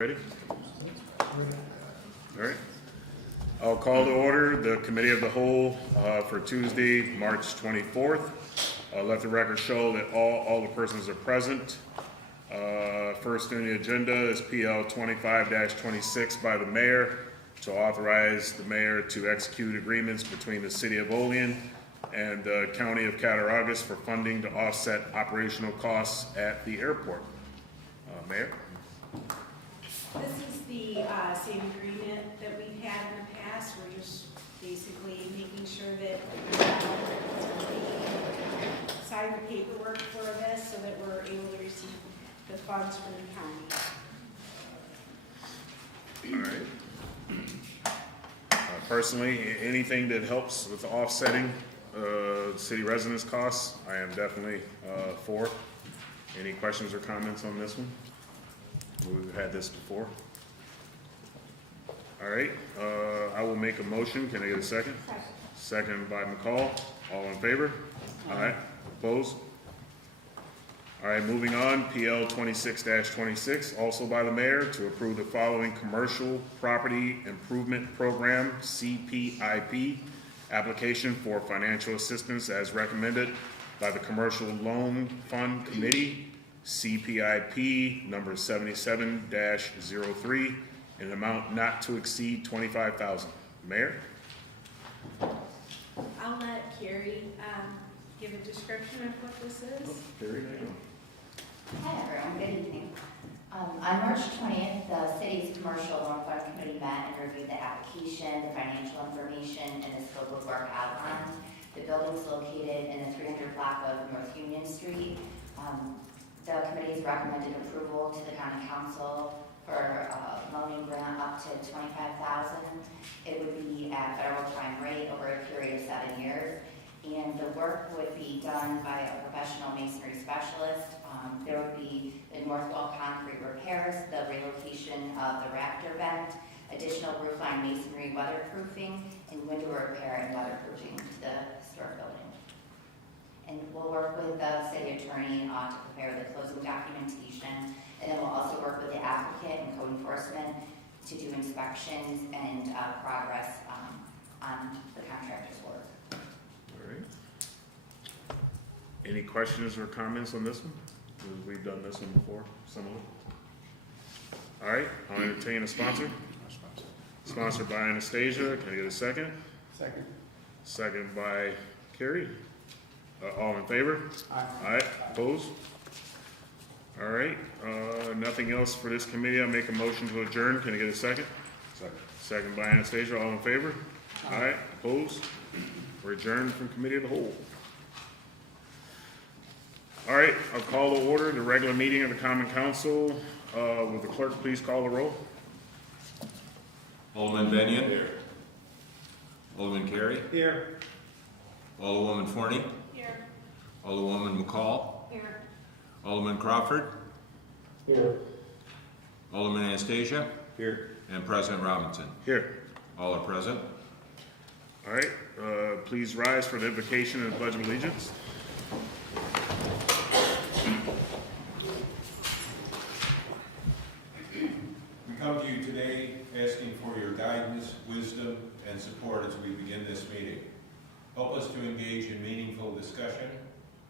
Ready? All right. I'll call to order the Committee of the Whole for Tuesday, March 24th. Let the record show that all the persons are present. First on the agenda is PL 25-26 by the mayor to authorize the mayor to execute agreements between the City of Olean and the County of Cattaraugus for funding to offset operational costs at the airport. Mayor? This is the same agreement that we've had in the past. We're just basically making sure that we sign the paperwork for this so that we're able to receive the funds from the county. All right. Personally, anything that helps with offsetting city residents' costs, I am definitely for. Any questions or comments on this one? We've had this before. All right, I will make a motion. Can I get a second? Second by McCall. All in favor? Aye. Opposed? All right, moving on, PL 26-26, also by the mayor, to approve the following Commercial Property Improvement Program, CPIP, application for financial assistance as recommended by the Commercial Loan Fund Committee, CPIP number 77-03, in an amount not to exceed $25,000. Mayor? I'll let Carrie give a description of what this is. Carrie, there you go. Hi everyone, good evening. On March 20th, the city's commercial loan fund committee met and reviewed the application, the financial information, and the scope of work outlined. The building is located in the 300 block of North Union Street. The committee's recommended approval to the county council for a loaning grant up to $25,000. It would be at federal prime rate over a period of 7 years. And the work would be done by a professional masonry specialist. There would be the north wall concrete repairs, the relocation of the raptor vent, additional roof line masonry weatherproofing, and window repair and weatherproofing to the historic building. And we'll work with the city attorney to prepare the closing documentation, and then we'll also work with the applicant and code enforcement to do inspections and progress on the contractor's work. All right. Any questions or comments on this one? We've done this one before, some of them. All right, I'll entertain a sponsor. Sponsored by Anastasia. Can I get a second? Second. Second by Carrie. All in favor? Aye. Aye. Opposed? All right, nothing else for this committee. I'll make a motion to adjourn. Can I get a second? Second. Second by Anastasia. All in favor? Aye. Opposed? We're adjourned from committee of the whole. All right, I'll call to order the regular meeting of the Common Council. Will the clerk please call the roll? Alderman Benyon. Here. Alderman Carey. Here. Alderwoman Forney. Here. Alderwoman McCall. Here. Alderman Crawford. Here. Alderman Anastasia. Here. And President Robinson. Here. All are present. All right, please rise for the invocation and pledge of allegiance. We come to you today asking for your guidance, wisdom, and support as we begin this meeting. Help us to engage in meaningful discussion,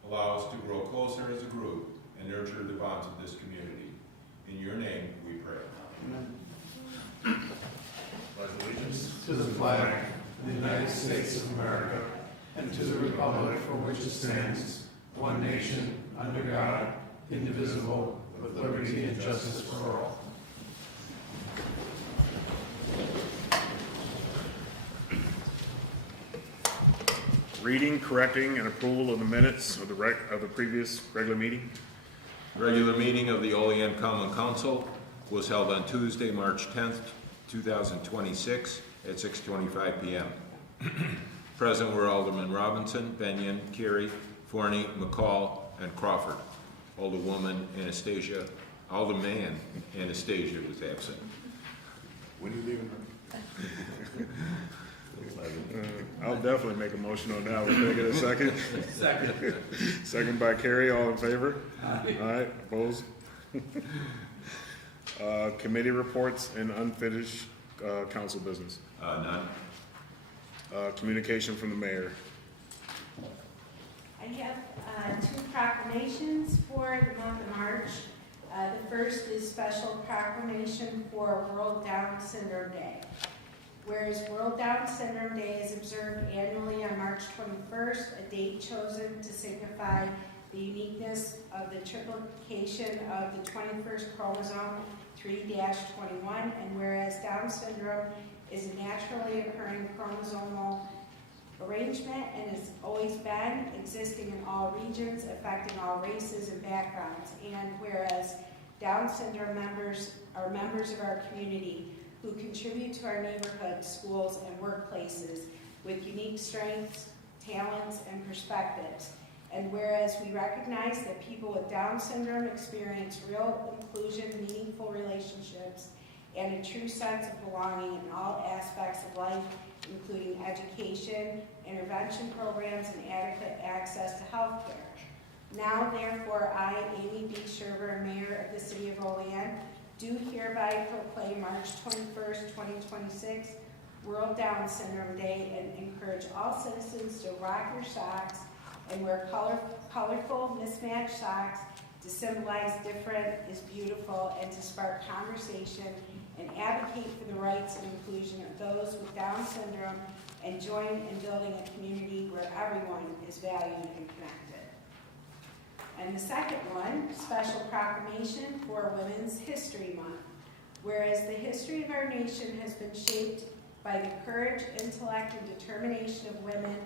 allow us to grow closer as a group, and nurture the bonds of this community. In your name, we pray. Amen. Pledge allegiance To the flag of the United States of America and to the republic for which it stands, one nation, under God, indivisible, with liberty and justice for all. Reading, correcting, and approval of the minutes of the previous regular meeting. Regular meeting of the Olean Common Council was held on Tuesday, March 10th, 2026 at 6:25 p.m. Present were Alderman Robinson, Benyon, Carey, Forney, McCall, and Crawford. Alderman Anastasia was absent. When are you leaving? I'll definitely make a motion on that one. Can I get a second? Second. Second by Carrie. All in favor? Aye. Aye. Opposed? Committee reports and unfinished council business. None. Communication from the mayor. I have two proclamations for the month of March. The first is special proclamation for World Down Syndrome Day. Whereas World Down Syndrome Day is observed annually on March 21st, a date chosen to signify the uniqueness of the triplication of the 21st chromosome 3-21, and whereas Down syndrome is a naturally occurring chromosomal arrangement and has always been existing in all regions, affecting all races and backgrounds, and whereas Down syndrome members are members of our community who contribute to our neighborhoods, schools, and workplaces with unique strengths, talents, and perspectives. And whereas we recognize that people with Down syndrome experience real inclusion, meaningful relationships, and a true sense of belonging in all aspects of life, including education, intervention programs, and adequate access to health care. Now, therefore, I, Amy B. Sherburne, Mayor of the City of Olean, do hereby proclaim March 21st, 2026, World Down Syndrome Day, and encourage all citizens to rock your socks and wear colorful, mismatched socks to symbolize different is beautiful and to spark conversation and advocate for the rights and inclusion of those with Down syndrome and join in building a community where everyone is valued and connected. And the second one, special proclamation for Women's History Month. Whereas the history of our nation has been shaped by the courage, intellect, and determination of women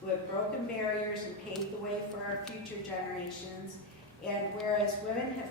who have broken barriers and paved the way for our future generations, and whereas women have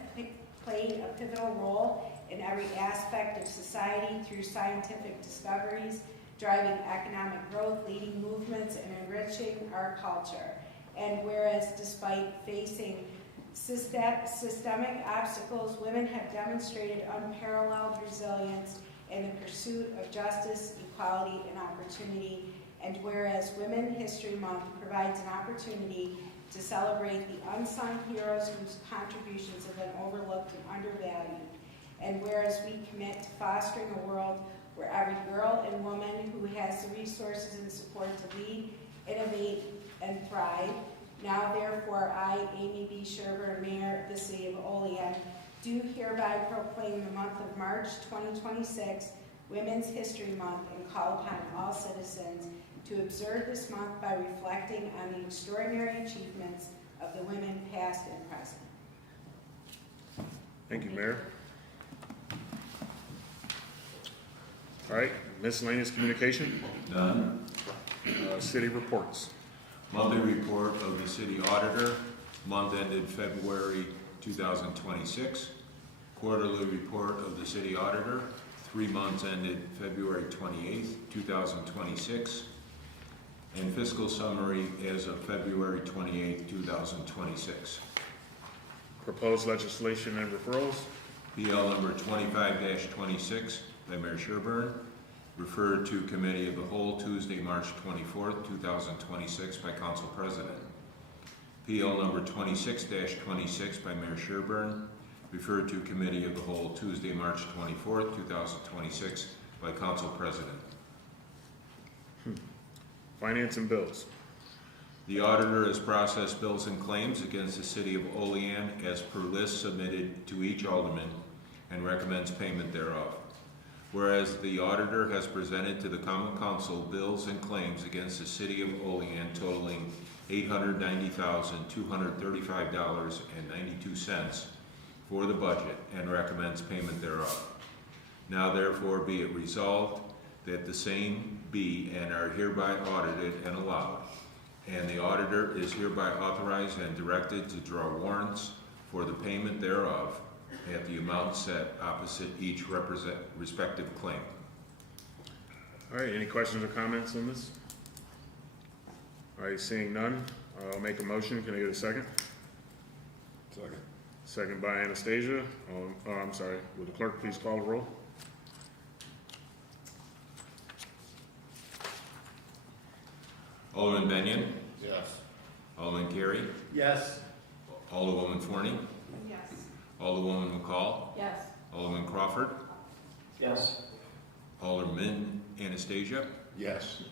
played a pivotal role in every aspect of society through scientific discoveries, driving economic growth, leading movements, and enriching our culture. And whereas despite facing systemic obstacles, women have demonstrated unparalleled resilience in the pursuit of justice, equality, and opportunity. And whereas Women's History Month provides an opportunity to celebrate the unsung heroes whose contributions have been overlooked and undervalued. And whereas we commit to fostering a world where every girl and woman who has the resources and support to lead, innovate, and thrive. Now, therefore, I, Amy B. Sherburne, Mayor of the City of Olean, do hereby proclaim the month of March 2026 Women's History Month and call upon all citizens to observe this month by reflecting on the extraordinary achievements of the women past and present. Thank you, Mayor. All right, miscellaneous communication, None. city reports. Monthly report of the city auditor, month ended February 2026. Quarterly report of the city auditor, 3 months ended February 28th, 2026. And fiscal summary as of February 28th, 2026. Proposed legislation and referrals. PL number 25-26 by Mayor Sherburne, referred to Committee of the Whole Tuesday, March 24th, 2026 by Council President. PL number 26-26 by Mayor Sherburne, referred to Committee of the Whole Tuesday, March 24th, 2026 by Council President. Finance and bills. The auditor has processed bills and claims against the City of Olean as per list submitted to each alderman and recommends payment thereof. Whereas the auditor has presented to the Common Council bills and claims against the City of Olean totaling $890,235.92 for the budget and recommends payment thereof. Now therefore be it resolved that the same be and are hereby audited and allowed, and the auditor is hereby authorized and directed to draw warrants for the payment thereof at the amount set opposite each respective claim. All right, any questions or comments on this? All right, seeing none, I'll make a motion. Can I get a second? Second. Second by Anastasia. I'm sorry. Would the clerk please call the roll? Alderman Benyon, Yes. Alderman Carey, Yes. Alderwoman Forney, Yes. Alderwoman McCall, Yes. Alderman Crawford, Yes. Alderman Anastasia, Yes.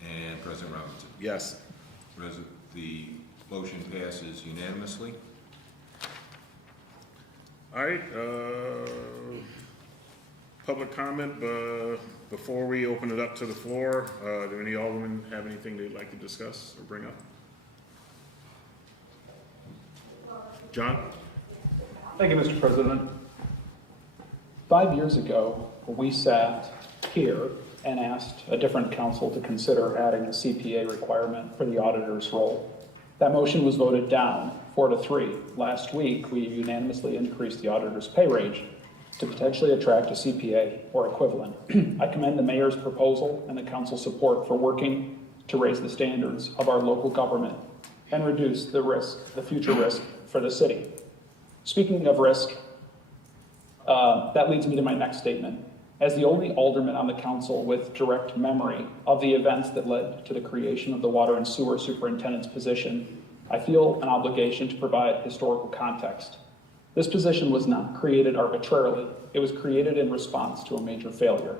and President Robinson. Yes. The motion passes unanimously. All right, public comment, before we open it up to the floor, do any aldermen have anything they'd like to discuss or bring up? John? Thank you, Mr. President. 5 years ago, we sat here and asked a different council to consider adding a CPA requirement for the auditor's role. That motion was voted down 4-3. Last week, we unanimously increased the auditor's pay range to potentially attract a CPA or equivalent. I commend the mayor's proposal and the council's support for working to raise the standards of our local government and reduce the risk, the future risk for the city. Speaking of risk, that leads me to my next statement. As the only alderman on the council with direct memory of the events that led to the creation of the water and sewer superintendent's position, I feel an obligation to provide historical context. This position was not created arbitrarily. It was created in response to a major failure.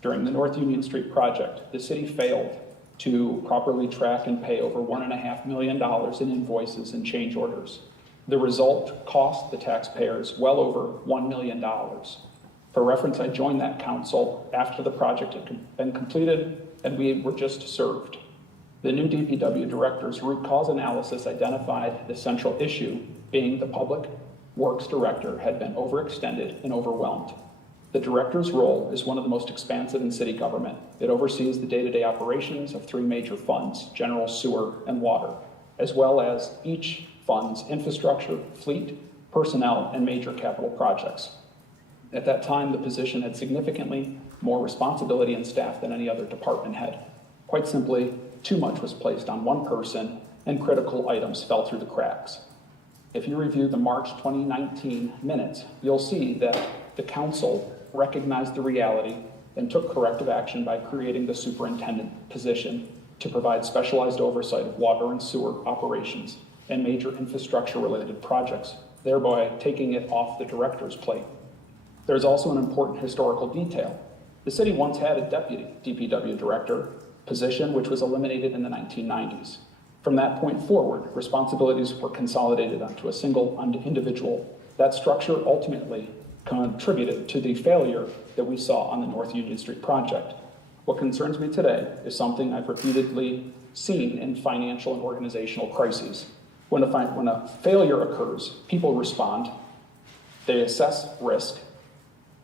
During the North Union Street project, the city failed to properly track and pay over $1.5 million in invoices and change orders. The result cost the taxpayers well over $1 million. For reference, I joined that council after the project had been completed and we were just served. The new DPW director's root cause analysis identified the central issue being the public works director had been overextended and overwhelmed. The director's role is one of the most expansive in city government. It oversees the day-to-day operations of 3 major funds, general, sewer, and water, as well as each fund's infrastructure, fleet, personnel, and major capital projects. At that time, the position had significantly more responsibility and staff than any other department head. Quite simply, too much was placed on one person and critical items fell through the cracks. If you review the March 2019 minutes, you'll see that the council recognized the reality and took corrective action by creating the superintendent position to provide specialized oversight of water and sewer operations and major infrastructure-related projects, thereby taking it off the director's plate. There's also an important historical detail. The city once had a deputy DPW director position, which was eliminated in the 1990s. From that point forward, responsibilities were consolidated onto a single individual. That structure ultimately contributed to the failure that we saw on the North Union Street project. What concerns me today is something I've repeatedly seen in financial and organizational crises. When a failure occurs, people respond, they assess risk,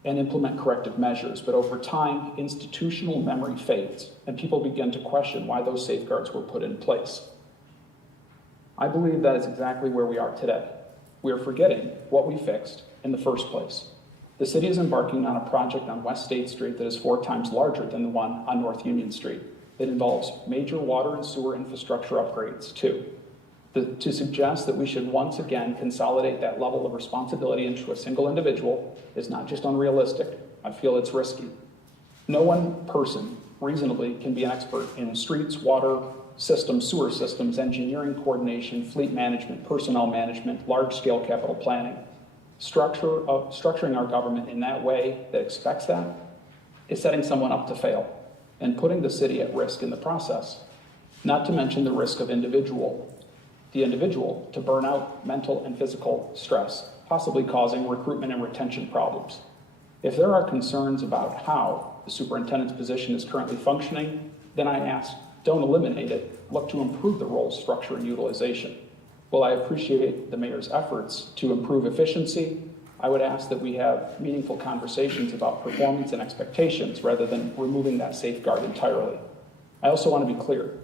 and implement corrective measures. But over time, institutional memory fades, and people begin to question why those safeguards were put in place. I believe that is exactly where we are today. We are forgetting what we fixed in the first place. The city is embarking on a project on West State Street that is 4 times larger than the one on North Union Street. It involves major water and sewer infrastructure upgrades, too. To suggest that we should once again consolidate that level of responsibility into a single individual is not just unrealistic, I feel it's risky. No one person reasonably can be an expert in streets, water systems, sewer systems, engineering coordination, fleet management, personnel management, large-scale capital planning. Structuring our government in that way that expects that is setting someone up to fail and putting the city at risk in the process, not to mention the risk of the individual to burn out mental and physical stress, possibly causing recruitment and retention problems. If there are concerns about how the superintendent's position is currently functioning, then I ask, don't eliminate it, look to improve the role structure and utilization. While I appreciate the mayor's efforts to improve efficiency, I would ask that we have meaningful conversations about performance and expectations rather than removing that safeguard entirely. I also want to be clear.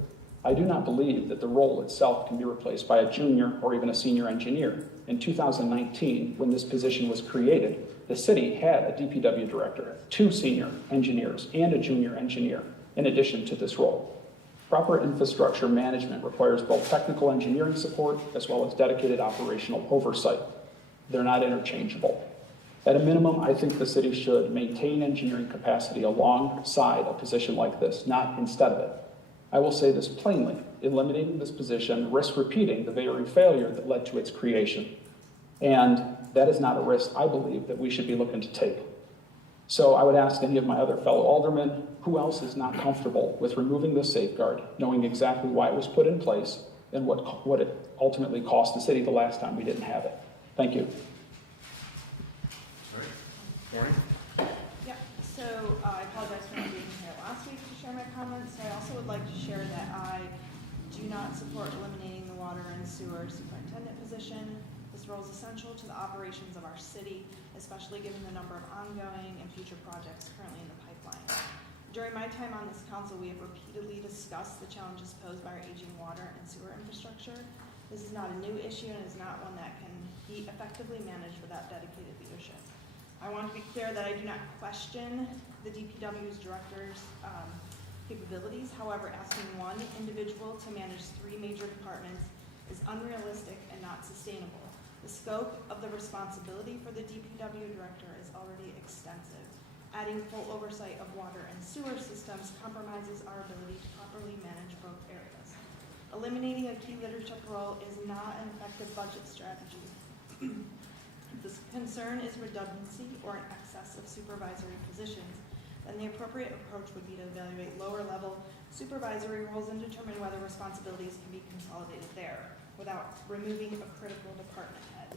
I do not believe that the role itself can be replaced by a junior or even a senior engineer. In 2019, when this position was created, the city had a DPW director, 2 senior engineers, and a junior engineer in addition to this role. Proper infrastructure management requires both technical engineering support as well as dedicated operational oversight. They're not interchangeable. At a minimum, I think the city should maintain engineering capacity alongside a position like this, not instead of it. I will say this plainly, eliminating this position risks repeating the very failure that led to its creation. And that is not a risk I believe that we should be looking to take. So I would ask any of my other fellow aldermen, who else is not comfortable with removing this safeguard, knowing exactly why it was put in place and what it ultimately cost the city the last time we didn't have it. Thank you. Maureen? Yep, so I apologize for not being here last week to share my comments. I also would like to share that I do not support eliminating the water and sewer superintendent position. This role is essential to the operations of our city, especially given the number of ongoing and future projects currently in the pipeline. During my time on this council, we have repeatedly discussed the challenges posed by our aging water and sewer infrastructure. This is not a new issue and is not one that can be effectively managed without dedicated leadership. I want to be clear that I do not question the DPW's director's capabilities. However, asking one individual to manage 3 major departments is unrealistic and not sustainable. The scope of the responsibility for the DPW director is already extensive. Adding full oversight of water and sewer systems compromises our ability to properly manage both areas. Eliminating a key leadership role is not an effective budget strategy. If the concern is redundancy or an excess of supervisory positions, then the appropriate approach would be to evaluate lower-level supervisory roles and determine whether responsibilities can be consolidated there without removing a critical department head.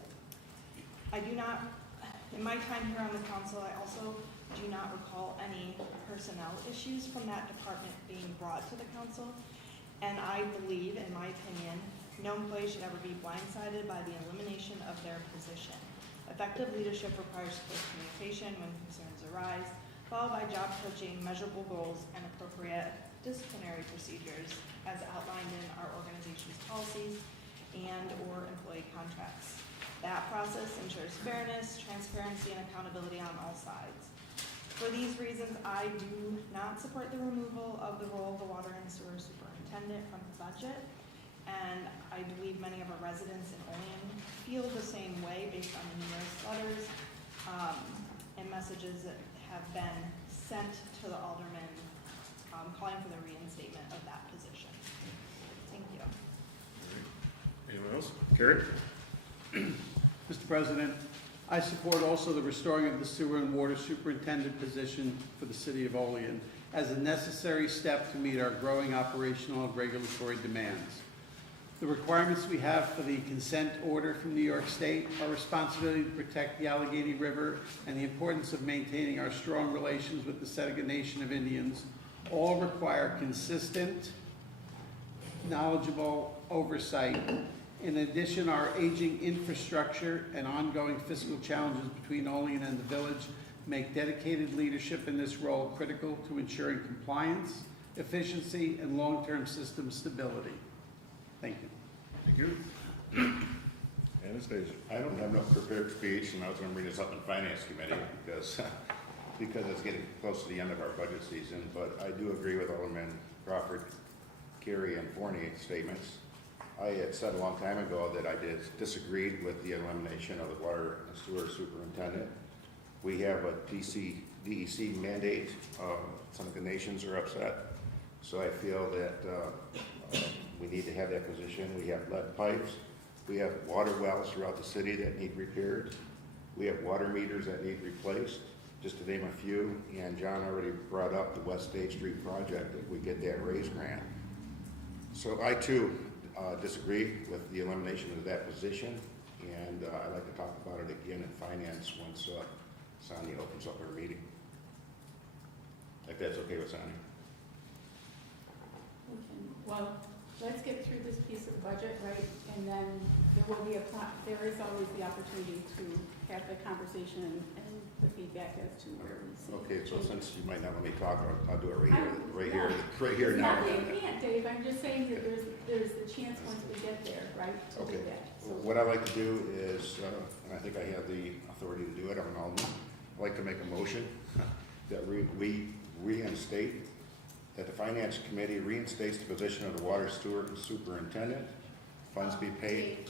I do not, in my time here on the council, I also do not recall any personnel issues from that department being brought to the council, and I believe, in my opinion, no employee should ever be blindsided by the elimination of their position. Effective leadership requires close communication when concerns arise, followed by job coaching, measurable goals, and appropriate disciplinary procedures as outlined in our organization's policies and/or employee contracts. That process ensures fairness, transparency, and accountability on all sides. For these reasons, I do not support the removal of the role of the water and sewer superintendent from the budget, and I believe many of our residents in Olean feel the same way based on the numerous letters and messages that have been sent to the aldermen calling for the reinstatement of that position. Thank you. Anyone else? Carrie? Mr. President, I support also the restoring of the sewer and water superintendent position for the city of Olean as a necessary step to meet our growing operational and regulatory demands. The requirements we have for the consent order from New York State, our responsibility to protect the Allegheny River, and the importance of maintaining our strong relations with the Seneca Nation of Indians all require consistent, knowledgeable oversight. In addition, our aging infrastructure and ongoing fiscal challenges between Olean and the village make dedicated leadership in this role critical to ensuring compliance, efficiency, and long-term system stability. Thank you. Thank you. Anastasia? I don't have no prepared speech, and I was gonna bring this up in Finance Committee because it's getting close to the end of our budget season, but I do agree with Alderman Crawford, Carey, and Forney's statements. I had said a long time ago that I disagreed with the elimination of the water and sewer superintendent. We have a DEC mandate. Some of the nations are upset. So I feel that we need to have that position. We have lead pipes. We have water wells throughout the city that need repaired. We have water meters that need replaced, just to name a few. And John already brought up the West State Street project if we get that raise grant. So I too disagree with the elimination of that position, and I'd like to talk about it again in finance once Sonia opens up her meeting. If that's okay with Sonia. Well, let's get through this piece of the budget, right? And then there will be there is always the opportunity to have the conversation and the feedback as to where we see. Okay, so since you might not let me talk, I'll do it right It's here now. not that you can't, Dave, I'm just saying that there's the chance once we get there, right, to do Okay. that. So What I like to do is, and I think I have the authority to do it, I'm an alderman, I'd like to make a motion that we reinstate, that the Finance Committee reinstates the position of the water sewer superintendent, funds be paid.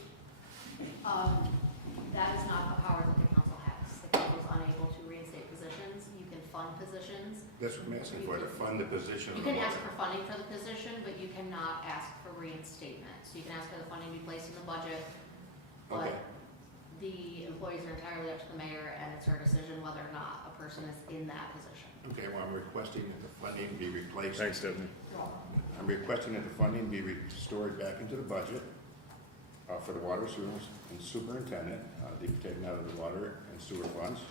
That is not a power that the council has. The council is unable to reinstate positions. You can fund positions. That's what I'm asking for, to fund the position You of the can ask water. for funding for the position, but you cannot ask for reinstatement. So you can ask for the funding to be placed in the budget, Okay. but the employees are entirely up to the mayor, and it's her decision whether or not a person is in that position. Okay, well, I'm requesting that the funding be replaced. Thanks, Stephanie. I'm requesting that the funding be restored back into the budget for the water sewer and superintendent, be taken out of the water and sewer funds.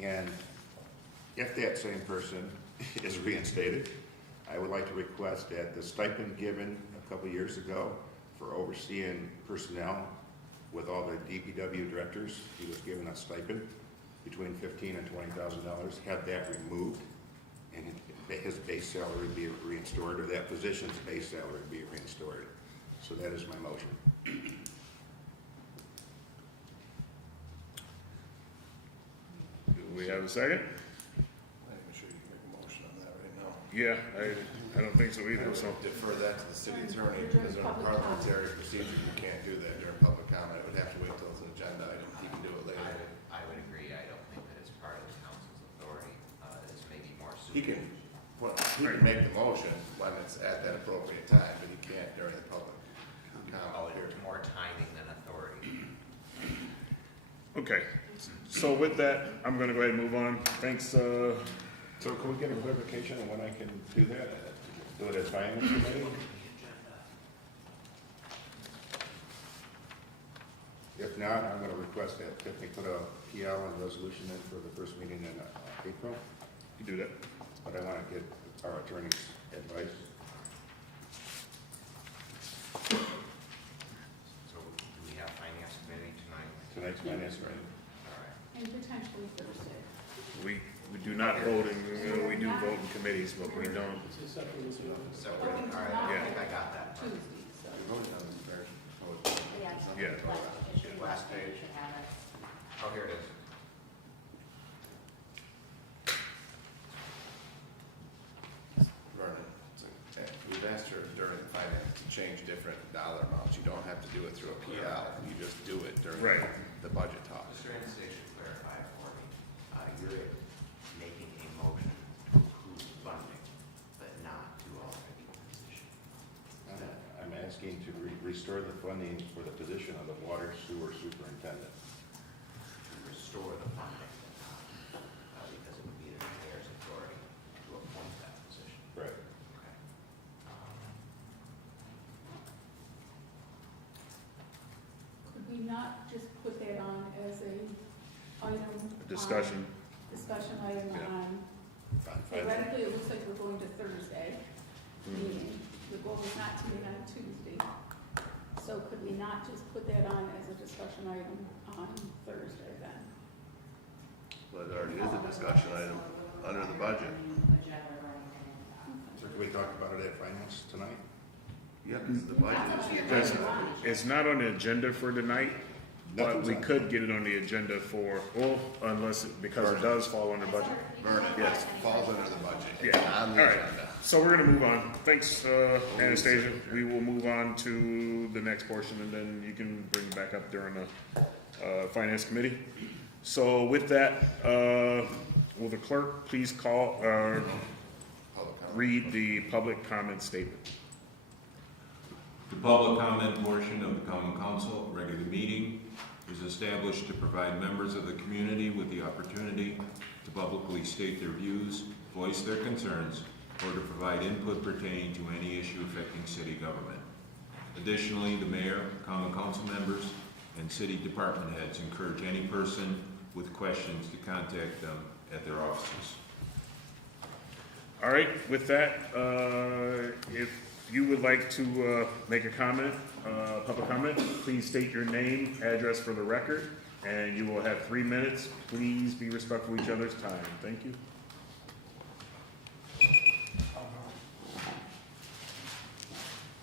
And if that same person is reinstated, I would like to request that the stipend given a couple years ago for overseeing personnel with all the DPW directors, he was given a stipend between $15,000 and $20,000, have that removed, and his base salary be restored, or that position's base salary be restored. So that is my motion. Do we have a second? I'm not even sure you can make a motion on that right now. Yeah, I don't think so either, so. Defer that to the city attorney, because under parliamentary procedure, you can't do that during public comment. It would have to wait till it's an agenda item. He can do it later. I would agree. I don't think that it's part of the council's authority. It's maybe more He can, he can make the motion when it's at that appropriate time, but he can't during the public Oh, comment here. it's more timing than authority. Okay, so with that, I'm gonna go ahead and move on. Thanks, So can we get a clarification on when I can do that? Do it as finance committee? If not, I'm gonna request that Tiffany put a PL and resolution in for the first meeting in April, you do that. but I wanna get our attorney's advice. So do we have finance committee tonight? Tonight's finance meeting. All right. And potentially Thursday. We do not vote in, we do vote in committees, but we don't. So, all Voting right, tonight, Yeah. I think I got that. Tuesday, so. Yeah, Yeah. it should- Last page. you should have it. Oh, here it is. Vernon, we've asked her during finance to change different dollar amounts. You don't have to do it through a PL. You just do it during Right. the budget talk. Mr. Anastasio should clarify for me. You're making a motion to approve funding, but not to alter the position. I'm asking to restore the funding for the position of the water sewer superintendent. To restore the funding, but not, because it would be the mayor's authority to appoint that position. Right. Okay. Could we not just put that on as a item? Discussion. Discussion item Yeah. on, Fine. theoretically, it looks like we're going to Thursday meeting. The goal is not to meet on Tuesday. So could we not just put that on as a discussion item on Thursday then? But it already is a discussion item under the budget. So can we talk about it at finance tonight? Yep, the budget is the That's- agenda. It's not on the agenda for tonight, but Nothing's we on. could get it on the agenda for, well, because it does fall under budget. Vernon, Yes. falls under the budget. Yeah, On all the right. agenda. So we're gonna move on. Thanks, Anastasia. We will move on to the next portion, and then you can bring it back up during the finance committee. So with that, will the clerk please Public comment. read the public comment statement? The public comment portion of the common council regular meeting is established to provide members of the community with the opportunity to publicly state their views, voice their concerns, or to provide input pertaining to any issue affecting city government. Additionally, the mayor, common council members, and city department heads encourage any person with questions to contact them at their offices. All right, with that, if you would like to make a comment, public comment, please state your name, address for the record, and you will have 3 minutes. Please be respectful of each other's time. Thank you.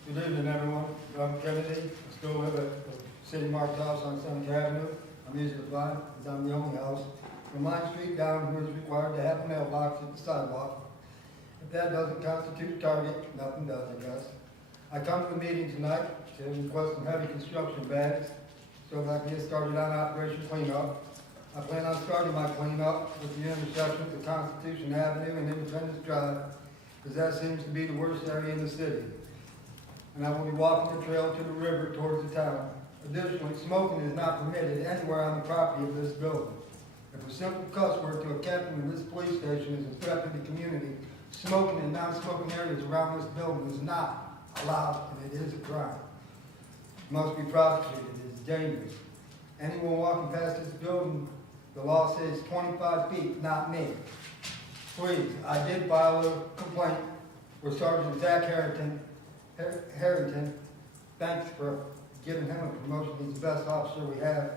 Good evening, everyone. I'm Kennedy. I still live at the City Mark's house on Seneca Avenue. I'm easy to find, because I'm the only house from my street down who is required to have a mailbox at the sidewalk. If that doesn't constitute target, nothing does, I guess. I come to the meeting tonight to request some heavy construction bags so that I can get started on Operation Cleanup. I plan on starting my cleanup with the intersection of Constitution Avenue and Independence Drive, because that seems to be the worst area in the city. And I will be walking the trail to the river towards the town. Additionally, smoking is not permitted anywhere on the property of this building. If a simple cuss word to a captain of this police station is a threat to the community, smoking in non-smoking areas around this building is not allowed, and it is a crime. It must be prosecuted. It is dangerous. Anyone walking past this building, the law says 25 feet, not me. Please, I did file a complaint with Sergeant Zach Harrington. Thanks for giving him a promotion. He's the best officer we have,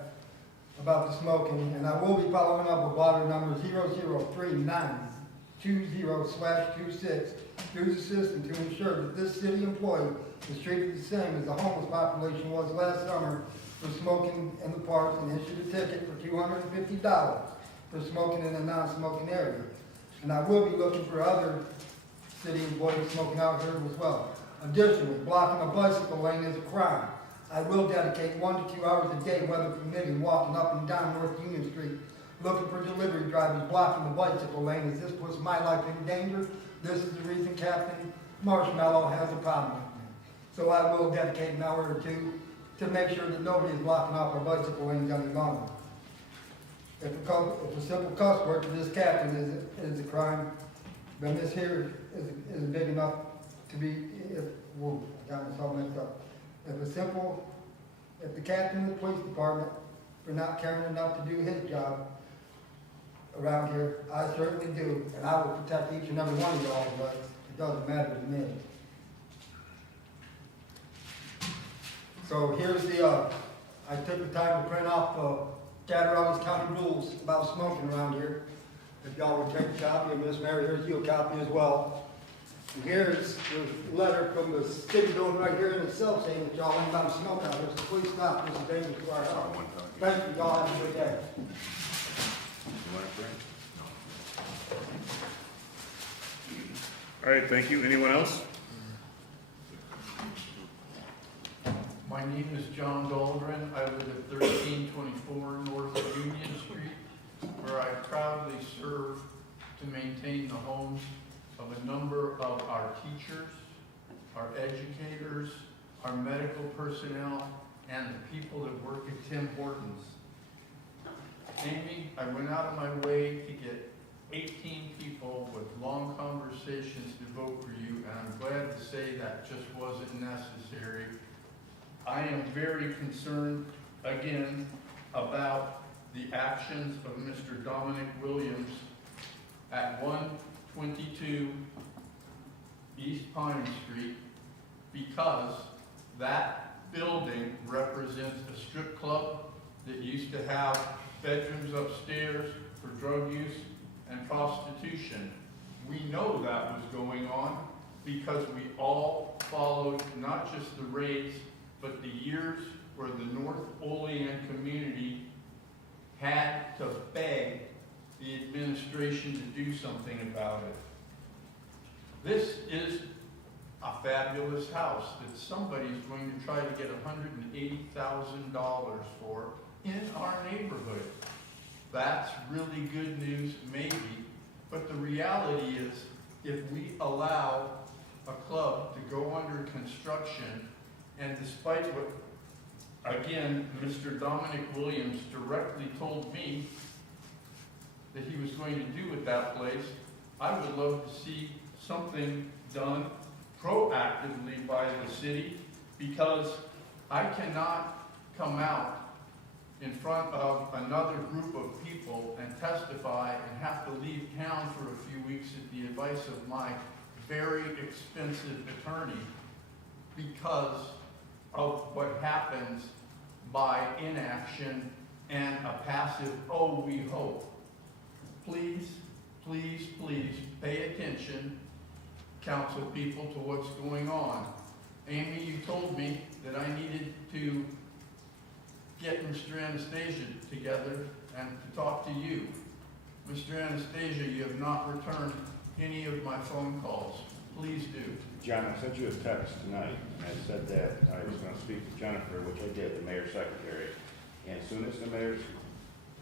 about the smoking. And I will be following up with water number 003-920/26 through the system to ensure that this city employee is treated the same as the homeless population was last summer for smoking in the parks, and issued a ticket for $250 for smoking in a non-smoking area. And I will be looking for other city employees smoking out here as well. Additionally, blocking a bicycle lane is a crime. I will dedicate 1 to 2 hours a day, weather permitting, walking up and down North Union Street, looking for delivery drivers blocking the bicycle lane, as this puts my life in danger. This is the reason Captain Marshmallow has a problem with me. So I will dedicate an hour or two to make sure that nobody is blocking off our bicycle lanes any longer. If a simple cuss word to this captain is a crime, then this here isn't big enough to be, whoa, I got this all mixed up. If the captain of the police department, for not caring enough to do his job around here, I certainly do, and I will protect each and every one of y'all, but it doesn't matter to me. So here's I took the time to print off Cattaraugus County rules about smoking around here. If y'all would take a copy, and Miss Mary, here's you a copy as well. And here's the letter from the city building right here in itself saying that y'all ain't allowed to smoke out here, so please stop, this is dangerous to our health. Thank you, y'all have a good day. You want to bring? All right, thank you. Anyone else? My name is John Dahlgren. I live at 1324 North Union Street, where I proudly serve to maintain the homes of a number of our teachers, our educators, our medical personnel, and the people that work at Tim Hortons. Amy, I went out of my way to get 18 people with long conversations to vote for you, and I'm glad to say that just wasn't necessary. I am very concerned, again, about the actions of Mr. Dominic Williams at 122 East Pine Street, because that building represents a strip club that used to have bedrooms upstairs for drug use and prostitution. We know that was going on because we all followed not just the raids, but the years where the North Olean community had to beg the administration to do something about it. This is a fabulous house that somebody's going to try to get $180,000 for in our neighborhood. That's really good news, maybe, but the reality is if we allow a club to go under construction, and despite what, again, Mr. Dominic Williams directly told me that he was going to do with that place, I would love to see something done proactively by the city, because I cannot come out in front of another group of people and testify and have to leave town for a few weeks at the advice of my very expensive attorney because of what happens by inaction and a passive, oh, we hope. Please, please, please pay attention, council people, to what's going on. Amy, you told me that I needed to get Mr. Anastasia together and to talk to you. Mr. Anastasia, you have not returned any of my phone calls. Please do. John, I sent you a text tonight, and I said that I was going to speak to Jennifer, which I did, the mayor's secretary. And as soon as the mayor's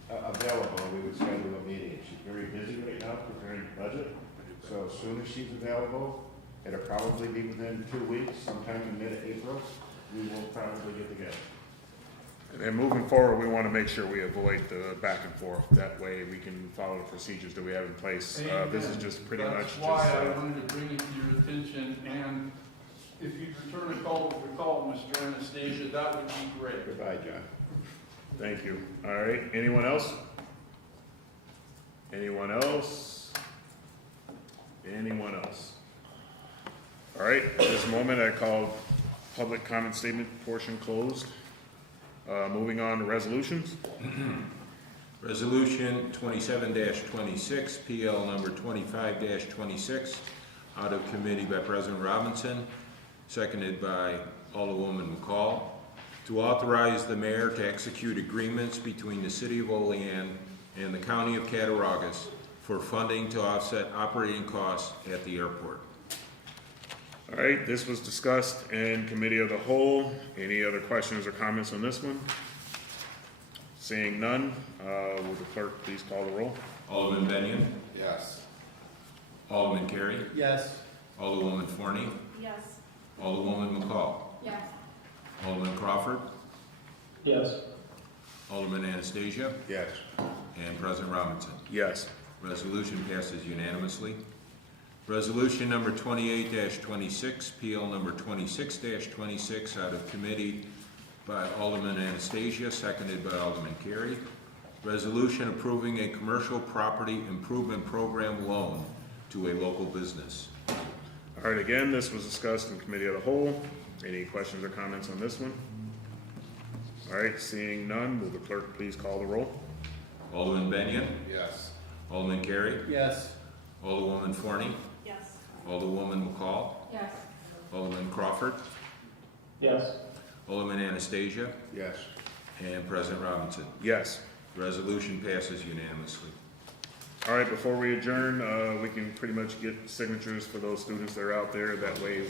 available, we would schedule a meeting. She's very busy right now preparing the budget, so as soon as she's available, it'll probably be within 2 weeks, sometime in mid-April, we will probably get together. And moving forward, we want to make sure we avoid the back and forth. That way we can follow the procedures that we have in place. This is just pretty much That's why I just, wanted to bring it to your attention, and if you return a call, Mr. Anastasia, that would be great. Goodbye, John. thank you. All right, anyone else? Anyone else? Anyone else? All right, at this moment, I call public comment statement portion closed. Moving on to resolutions. Resolution 27-26, PL number 25-26, out of committee by President Robinson, seconded by Alderwoman McCall, to authorize the mayor to execute agreements between the city of Olean and the county of Cattaraugus for funding to offset operating costs at the airport. All right, this was discussed in committee of the whole. Any other questions or comments on this one? Seeing none, will the clerk please call the roll? Alderman Benyon, Yes. Alderman Carey, Yes. Alderwoman Forney, Yes. Alderwoman McCall, Yes. Alderman Crawford, Yes. Alderman Anastasia, Yes. and President Robinson. Yes. Resolution passes unanimously. Resolution number 28-26, PL number 26-26, out of committee by Alderman Anastasia, seconded by Alderman Carey. Resolution approving a commercial property improvement program loan to a local business. All right, again, this was discussed in committee of the whole. Any questions or comments on this one? All right, seeing none, will the clerk please call the roll? Alderman Benyon, Yes. Alderman Carey, Yes. Alderwoman Forney, Yes. Alderwoman McCall, Yes. Alderman Crawford, Yes. Alderman Anastasia, Yes. and President Robinson. Yes. Resolution passes unanimously. All right, before we adjourn, we can pretty much get signatures for those students that are out there. That way,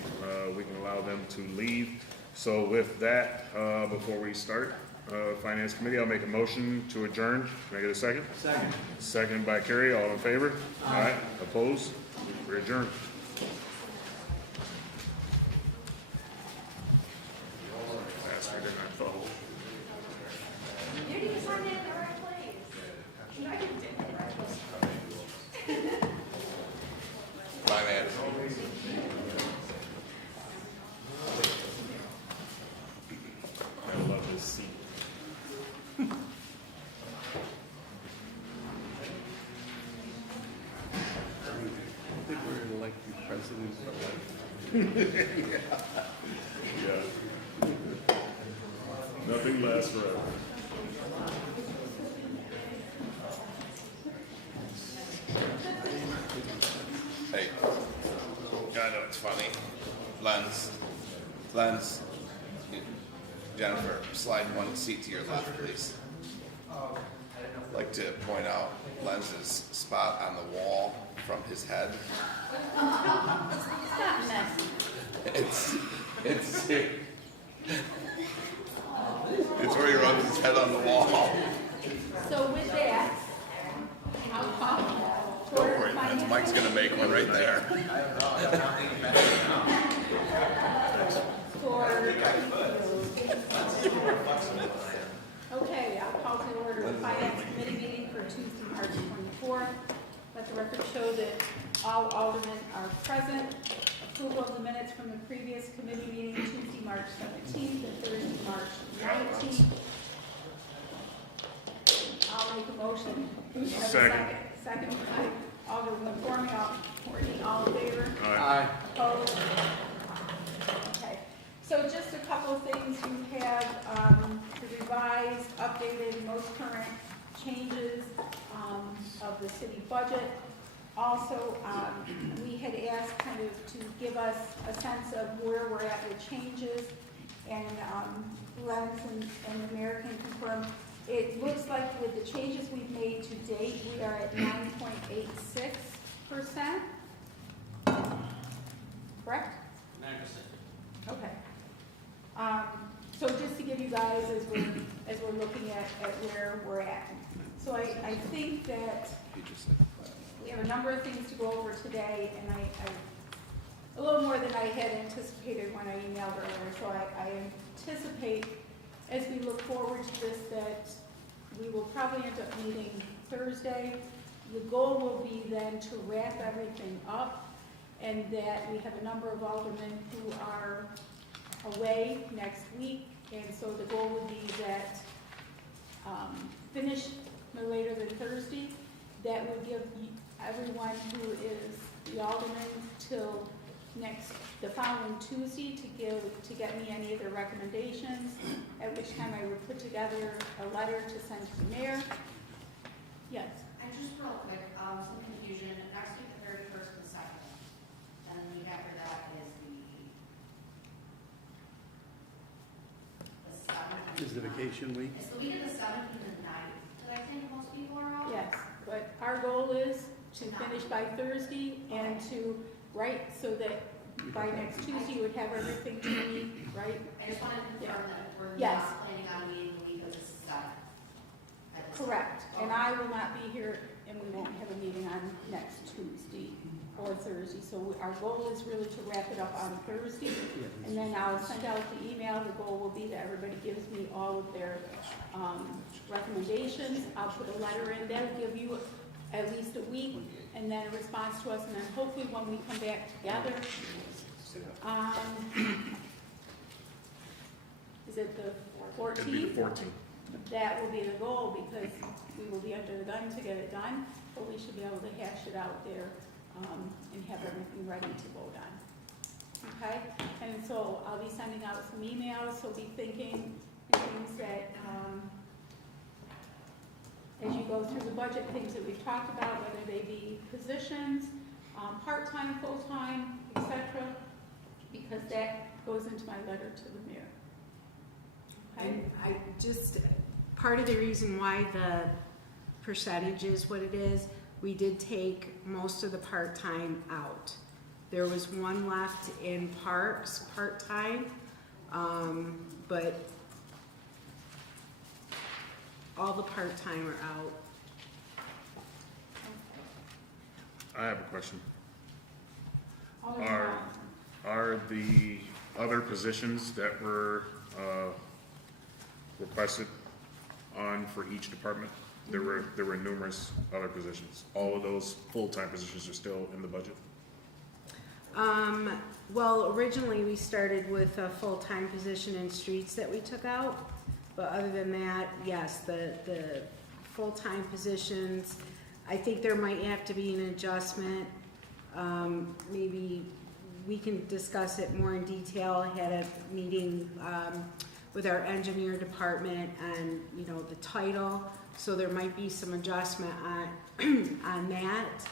we can allow them to leave. So with that, before we start, Finance Committee, I'll make a motion to adjourn. Can I get a second? Second. Second by Kerry. All in favor? Aye. Opposed? We're adjourned. Faster than I thought. You didn't sign it in the right place. I didn't do it in the right place. Finance. I love this seat. I think we're gonna elect you president for life. Yeah. Nothing lasts forever. Hey, I know it's funny. Lens, Jennifer, slide one seat to your left, please. I'd like to point out Lens's spot on the wall from his head. It's where he rubs his head on the wall. So with that, I'll call Don't worry, Lens, Mike's gonna make one right there. Okay, I'll call to order the Finance Committee meeting for Tuesday, March 24th. Let the record show that all aldermen are present. Approval of the minutes from the previous committee meeting, Tuesday, March 17th and Thursday, March 19th. I'll make a motion. Do we have a Second. Second by Alderman Forney, all in favor? Aye. Opposed? Okay, so just a couple of things. You have the revised, updated, most current changes of the city budget. Also, we had asked kind of to give us a sense of where we're at with changes, and Lens and the mayor can confirm. It looks like with the changes we've made to date, we are at 9.86%. Correct? 9%. Okay. So just to give you guys, as we're looking at where we're at. So I think that we have a number of things to go over today, and a little more than I had anticipated when I emailed earlier. So I anticipate as we look forward to this, that we will probably end up meeting Thursday. The goal will be then to wrap everything up, and that we have a number of aldermen who are away next week, and so the goal would be that finish no later than Thursday. That would give everyone who is the alderman till the following Tuesday to get me any of their recommendations, at which time I would put together a letter to send to the mayor. Yes? And just real quick, some confusion, next week, the 31st and 2nd, and then the week after that is the 7th. Is the vacation week? It's the week of the 7th and the 9th that I think most people are out. Yes, but our goal is to finish by Thursday and to write so that by next Tuesday you would have everything to me, right? I just wanted to confirm that we're Yes. not planning on meeting the week of the 7th. Correct, and I will not be here, and we won't have a meeting on next Tuesday or Thursday. So our goal is really to wrap it up on Thursday, and then I'll send out the email. The goal will be that everybody gives me all of their recommendations. I'll put a letter in, that'll give you at least a week, and then a response to us, and then hopefully when we come back together, is it the It'd be the 14th? 14th. That will be the goal, because we will be under the gun to get it done, but we should be able to hash it out there, and have everything ready to vote on. Okay? And so I'll be sending out some emails, so be thinking and things that, as you go through the budget, things that we've talked about, whether they be positions, part-time, full-time, etc., because that goes into my letter to the mayor. Okay? And I just, part of the reason why the percentage is what it is, we did take most of the part-time out. There was one left in parks, part-time, but all the part-time are out. I have a question. Alderman Are the other positions that were requested on for each department? There were numerous other positions. All of those full-time positions are still in the budget? Well, originally we started with a full-time position in streets that we took out, but other than that, yes, the full-time positions, I think there might have to be an adjustment. Maybe we can discuss it more in detail. I had a meeting with our engineer department and, you know, the title, so there might be some adjustment on that.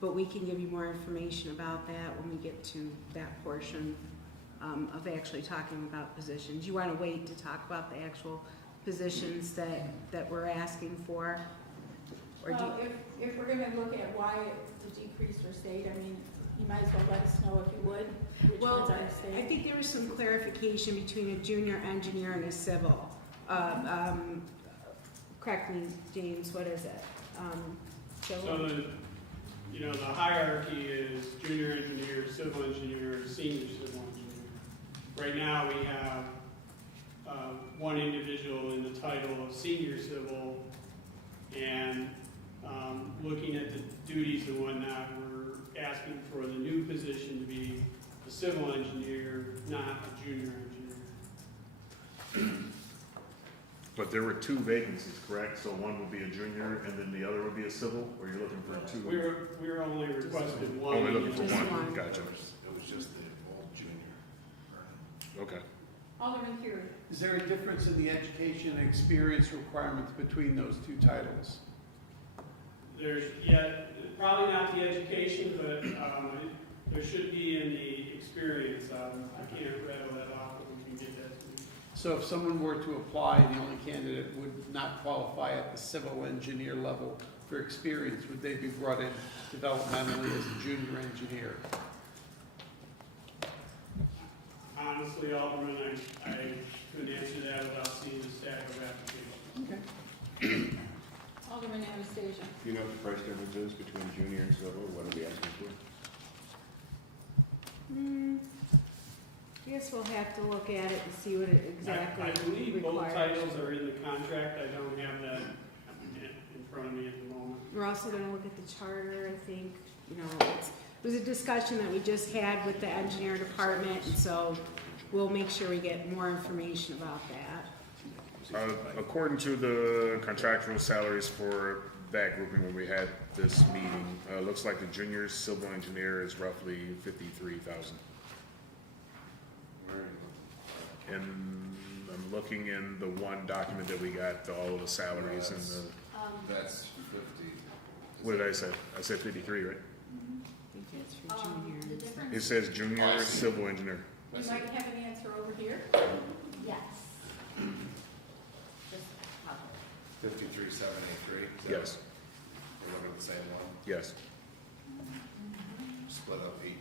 But we can give you more information about that when we get to that portion of actually talking about positions. You want to wait to talk about the actual positions that we're asking for? Or do Well, if we're gonna look at why it decreased or stayed, I mean, you might as well let us know if you would, which Well, ones are I staying. think there was some clarification between a junior engineer and a civil. Correct me, James, what is it? Civil? So the hierarchy is junior engineer, civil engineer, senior civil engineer. Right now, we have one individual in the title of senior civil, and looking at the duties and whatnot, we're asking for the new position to be a civil engineer, not a junior engineer. But there were two vacancies, correct? So one would be a junior and then the other would be a civil, or you're looking for two? We were only requested one. Only looking for Just one, one. gotcha. It was just the old junior. Okay. Alderman Curie. Is there a difference in the education and experience requirements between those two titles? There's probably not the education, but there should be in the experience. I can't rattle that off, but we can get that to you. So if someone were to apply and the only candidate would not qualify at the civil engineer level for experience, would they be brought in developmentally as a junior engineer? Honestly, Alderman, I couldn't answer that without seeing the stack of applications. Okay. Alderman Anastasia. Do you know what the price difference is between junior and civil? What are we asking for? Do you guess we'll have to look at it and see what it exactly I believe both requires. titles are in the contract, I don't have that in front of me at the moment. We're also gonna look at the charter, I think, it was a discussion that we just had with the engineer department, and so we'll make sure we get more information about that. According to the contractual salaries for that grouping when we had this meeting, looks like the junior civil engineer is roughly 53,000. And I'm looking in the one document that we got, all of the salaries and the, That's 50. what did I say? I said 53, right? I think that's for junior. The difference. It says junior civil engineer. We might have an answer over here. Yes. Just how? 53,783. Yes, We're looking at the same one. yes. Split up 18,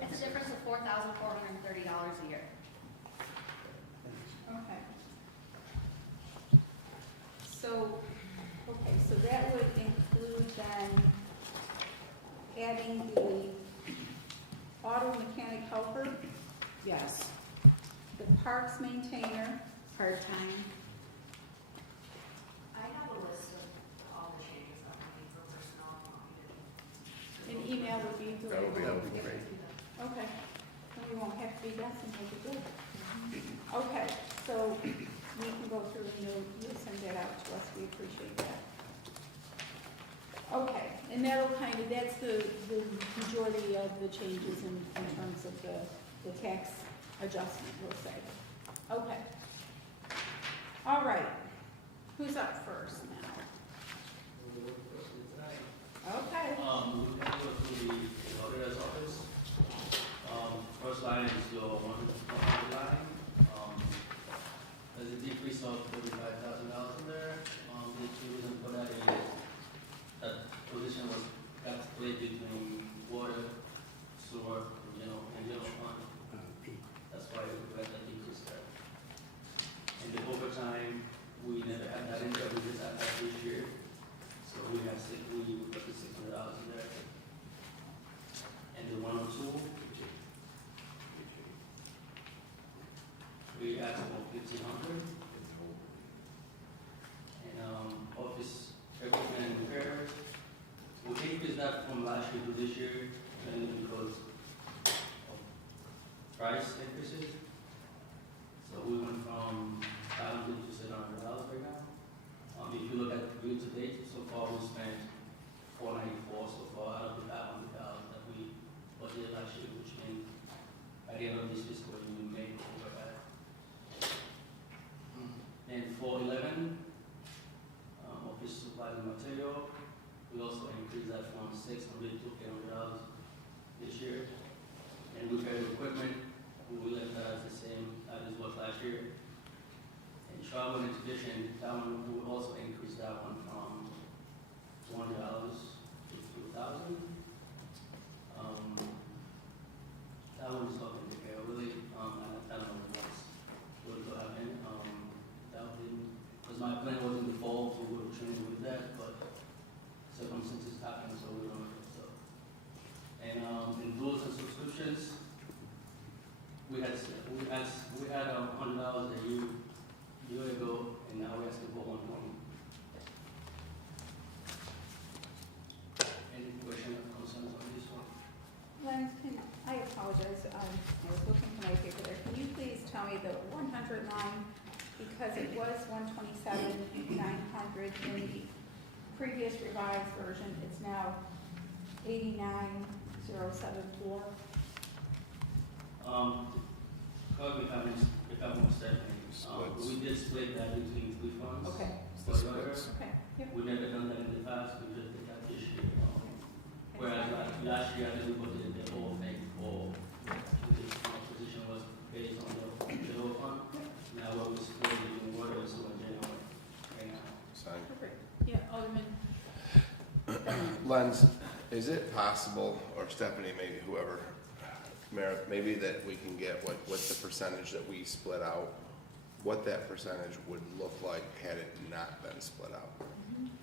It's a difference of $4,430 a year. Okay. So, so that would include then adding the auto mechanic helper, Yes, the parks maintainer, part-time. I have a list of all the changes that we need for personnel. an email would be That would be helpful. great. Okay, then we won't have to be guessing what to do. Okay, so we can go through and you'll send that out to us, we appreciate that. Okay, and that's the majority of the changes in terms of the tax adjustment, we'll say. Okay. All right, who's up first now? Okay. We can go to the auditor's office. First line is your one line. There's a decrease of $45,000 in there. The reason for that is that position got split between water, sewer, and general fund. That's why we got the decrease there. And the overtime, we never had that in there, we just had that this year. So we put the $600 in there. And the 102, we asked for $1,500. And office equipment and repair, we increased that from last year to this year, mainly because of price increases. So we went from $500 to $700 right now. If you look at year to date, so far we spent $494 so far out of the $500 that we budgeted last year, which means by the end of this fiscal year, we may go over that. And for 11, office supplies and material, we also increased that from $600 to $800 this year. And repair equipment, we left that as the same as it was last year. And travel and exhibition, that one, we also increased that one from $200 to $2,000. That one is up in the air, really. I don't know what's going to happen. That didn't, because my plan was in the fall to go to training with that, but circumstances happened, so we don't know. So, and in duals and subscriptions, we had $100 a year ago, and now we're asking for $120. Any questions or concerns on this one? Len, I apologize, I was looking for my paper there. Can you please tell me the 100 line, because it was 127,900 in the previous revised version, it's now 89,074. Correct me if I'm mistaken. We did split that between three funds. Okay. For the order. Okay, yep. We never done that in the past, we just did that this year. Whereas last year, I think we budgeted the whole thing for, the position was based on the general fund. Now we're splitting between water and sewer and general right now. Perfect. Yeah, Alderman. Lens, is it possible, or Stephanie, maybe whoever, Meredith, maybe that we can get what the percentage that we split out, what that percentage would look like had it not been split out?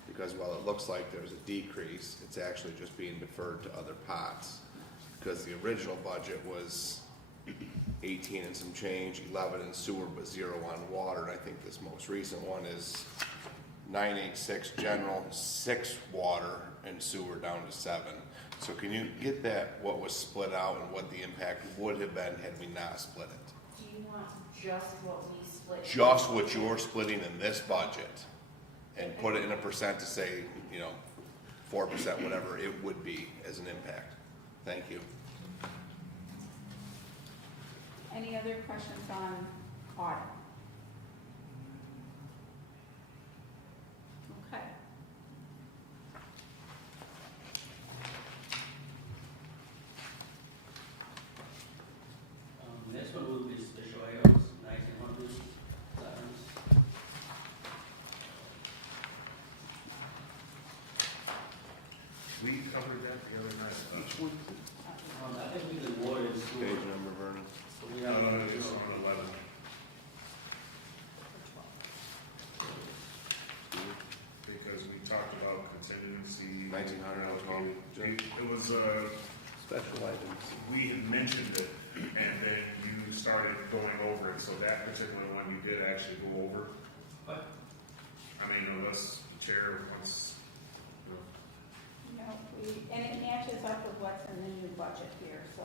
Because while it looks like there's a decrease, it's actually just being deferred to other pots. Because the original budget was 18 and some change, 11 in sewer, but 0 on water. And I think this most recent one is 986 general, 6 water and sewer down to 7. So can you get that, what was split out and what the impact would have been had we not split it? Do you want just what we split? Just what you're splitting in this budget and put it in a percent to say, 4%, whatever it would be as an impact. Thank you. Any other questions on audit? Okay. Next one will be special items, 1900 items. We covered that the other night. I think we did water and sewer. Page number, Vernon. So we have. Just on 11. Because we talked about contingency. 1900, It was, Special items. we had mentioned it, and then you started going over it, so that particular one you did actually go over. What? I mean, unless the chair wants, No, and it matches up with what's in the new budget here, so.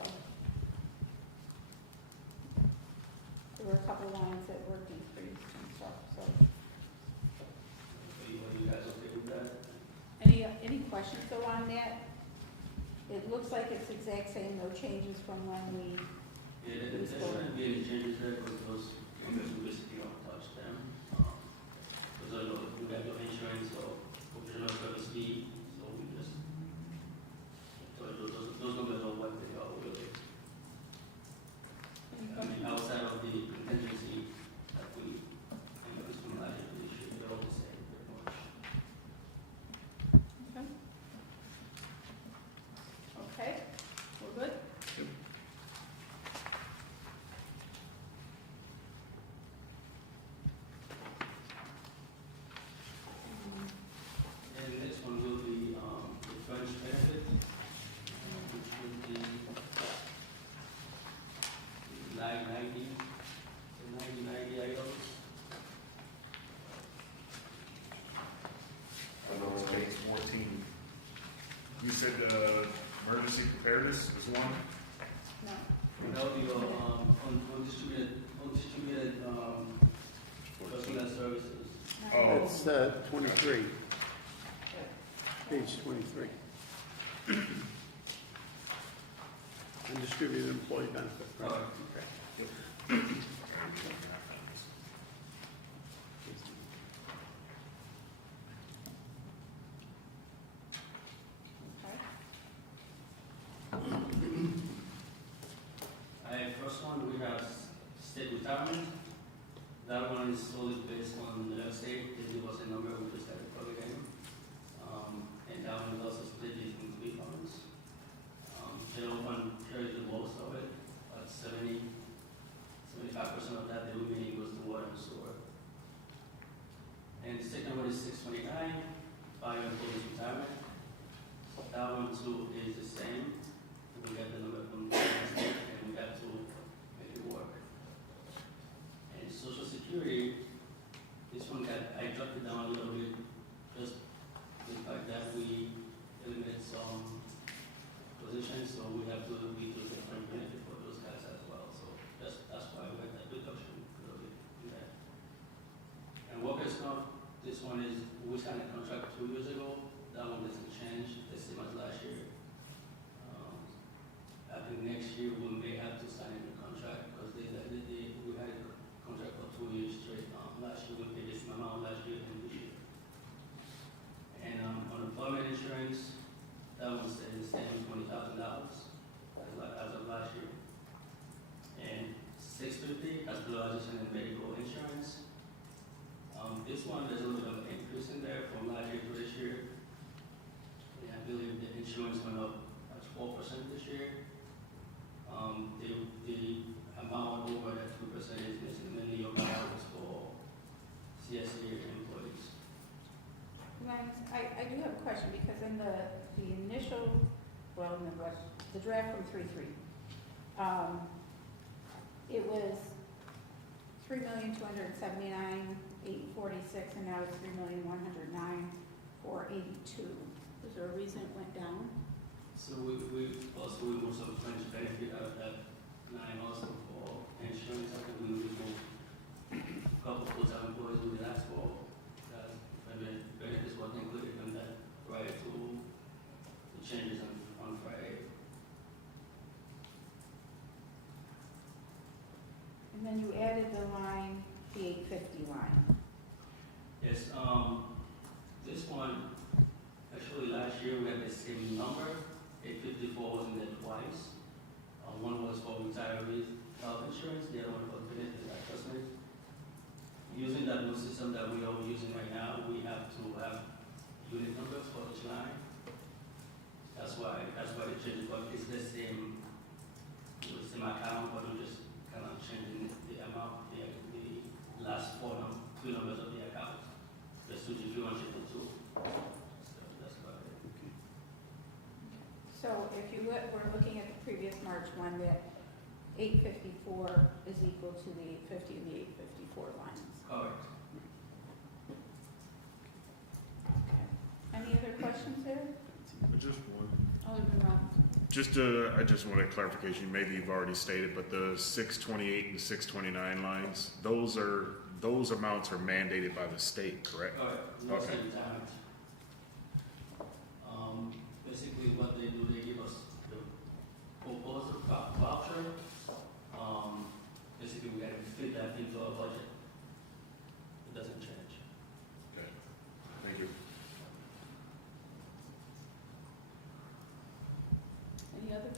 There were a couple lines that were decreased and stuff, so. Are you guys okay with that? Any questions though on that? It looks like it's exact same, no changes from when we, Yeah, there shouldn't be any changes there because those numbers we basically don't touch them. Because I know we have your insurance or professional service fee, so we just, so those numbers are what they are really. I mean, outside of the contingency that we, increase from last year, we should be all the same pretty much. okay? Okay, we're good? And the next one will be, the French benefit, which will be 990, the 90 items. page 14. You said, emergency preparedness is one? No. That'll be, undistributed, personal services. Oh, It's 23. Page 23. Undistributed employee benefit. Right. First one, we have state retirement. That one is solely based on state, because it was a number we just had to plug it in. And that one is also split between 3 funds. General fund carries the most of it, about 75% of that, the remaining goes to water and sewer. And the second one is 629, fire employees retirement. That one too is the same. We got the number from the state and we have to make it work. And social security, this one I dropped it down a little bit, just the fact that we eliminate some positions, so we have to be to different benefit for those guys as well. So that's why we had that reduction a little bit in that. And workers' comp, this one is, we signed a contract 2 years ago. That one doesn't change, the same as last year. I think next year we may have to sign a new contract because we had a contract for 2 years straight. Last year we paid the same amount last year and this year. And unemployment insurance, that one stays the same, $20,000 as of last year. And $650, hospitalization and medical insurance. This one, there's a little bit of an increase in there from last year to this year. And I believe the insurance went up at 4% this year. The amount over that 2% is mainly your buyouts for CSA employees. Lance, I do have a question, because in the initial, well, in the draft from 3.3, $3,279,846, and now it's $3,109,482. Is there a reason it went down? So we also remove some fringe benefit out of that line also for insurance. I think we remove a couple full-time employees we asked for. And then benefits wasn't included in that prior to the changes on Friday. And then you added the line, the 850 line. Yes, this one, actually last year we had the same number. 854 was in there twice. One was for retirees health insurance, the other one for benefit adjustment. Using that new system that we are using right now, we have to have unit numbers for each line. That's why the change, but it's the same account, but we're just kind of changing the amount, the last three numbers of the account. Just to differentiate the two. So that's about it. So if you look, we're looking at the previous March one, that 854 is equal to the 850 and the 854 lines. Correct. Okay. Any other questions there? Just one. Alderman Rounds. I just want a clarification, maybe you've already stated, but the 628 and 629 lines, those amounts are mandated by the state, correct? Correct. No Okay. state retirement. Basically what they do, they give us the proposed voucher. Basically we have to fit that into our budget. It doesn't change. Okay. Thank you. Any other?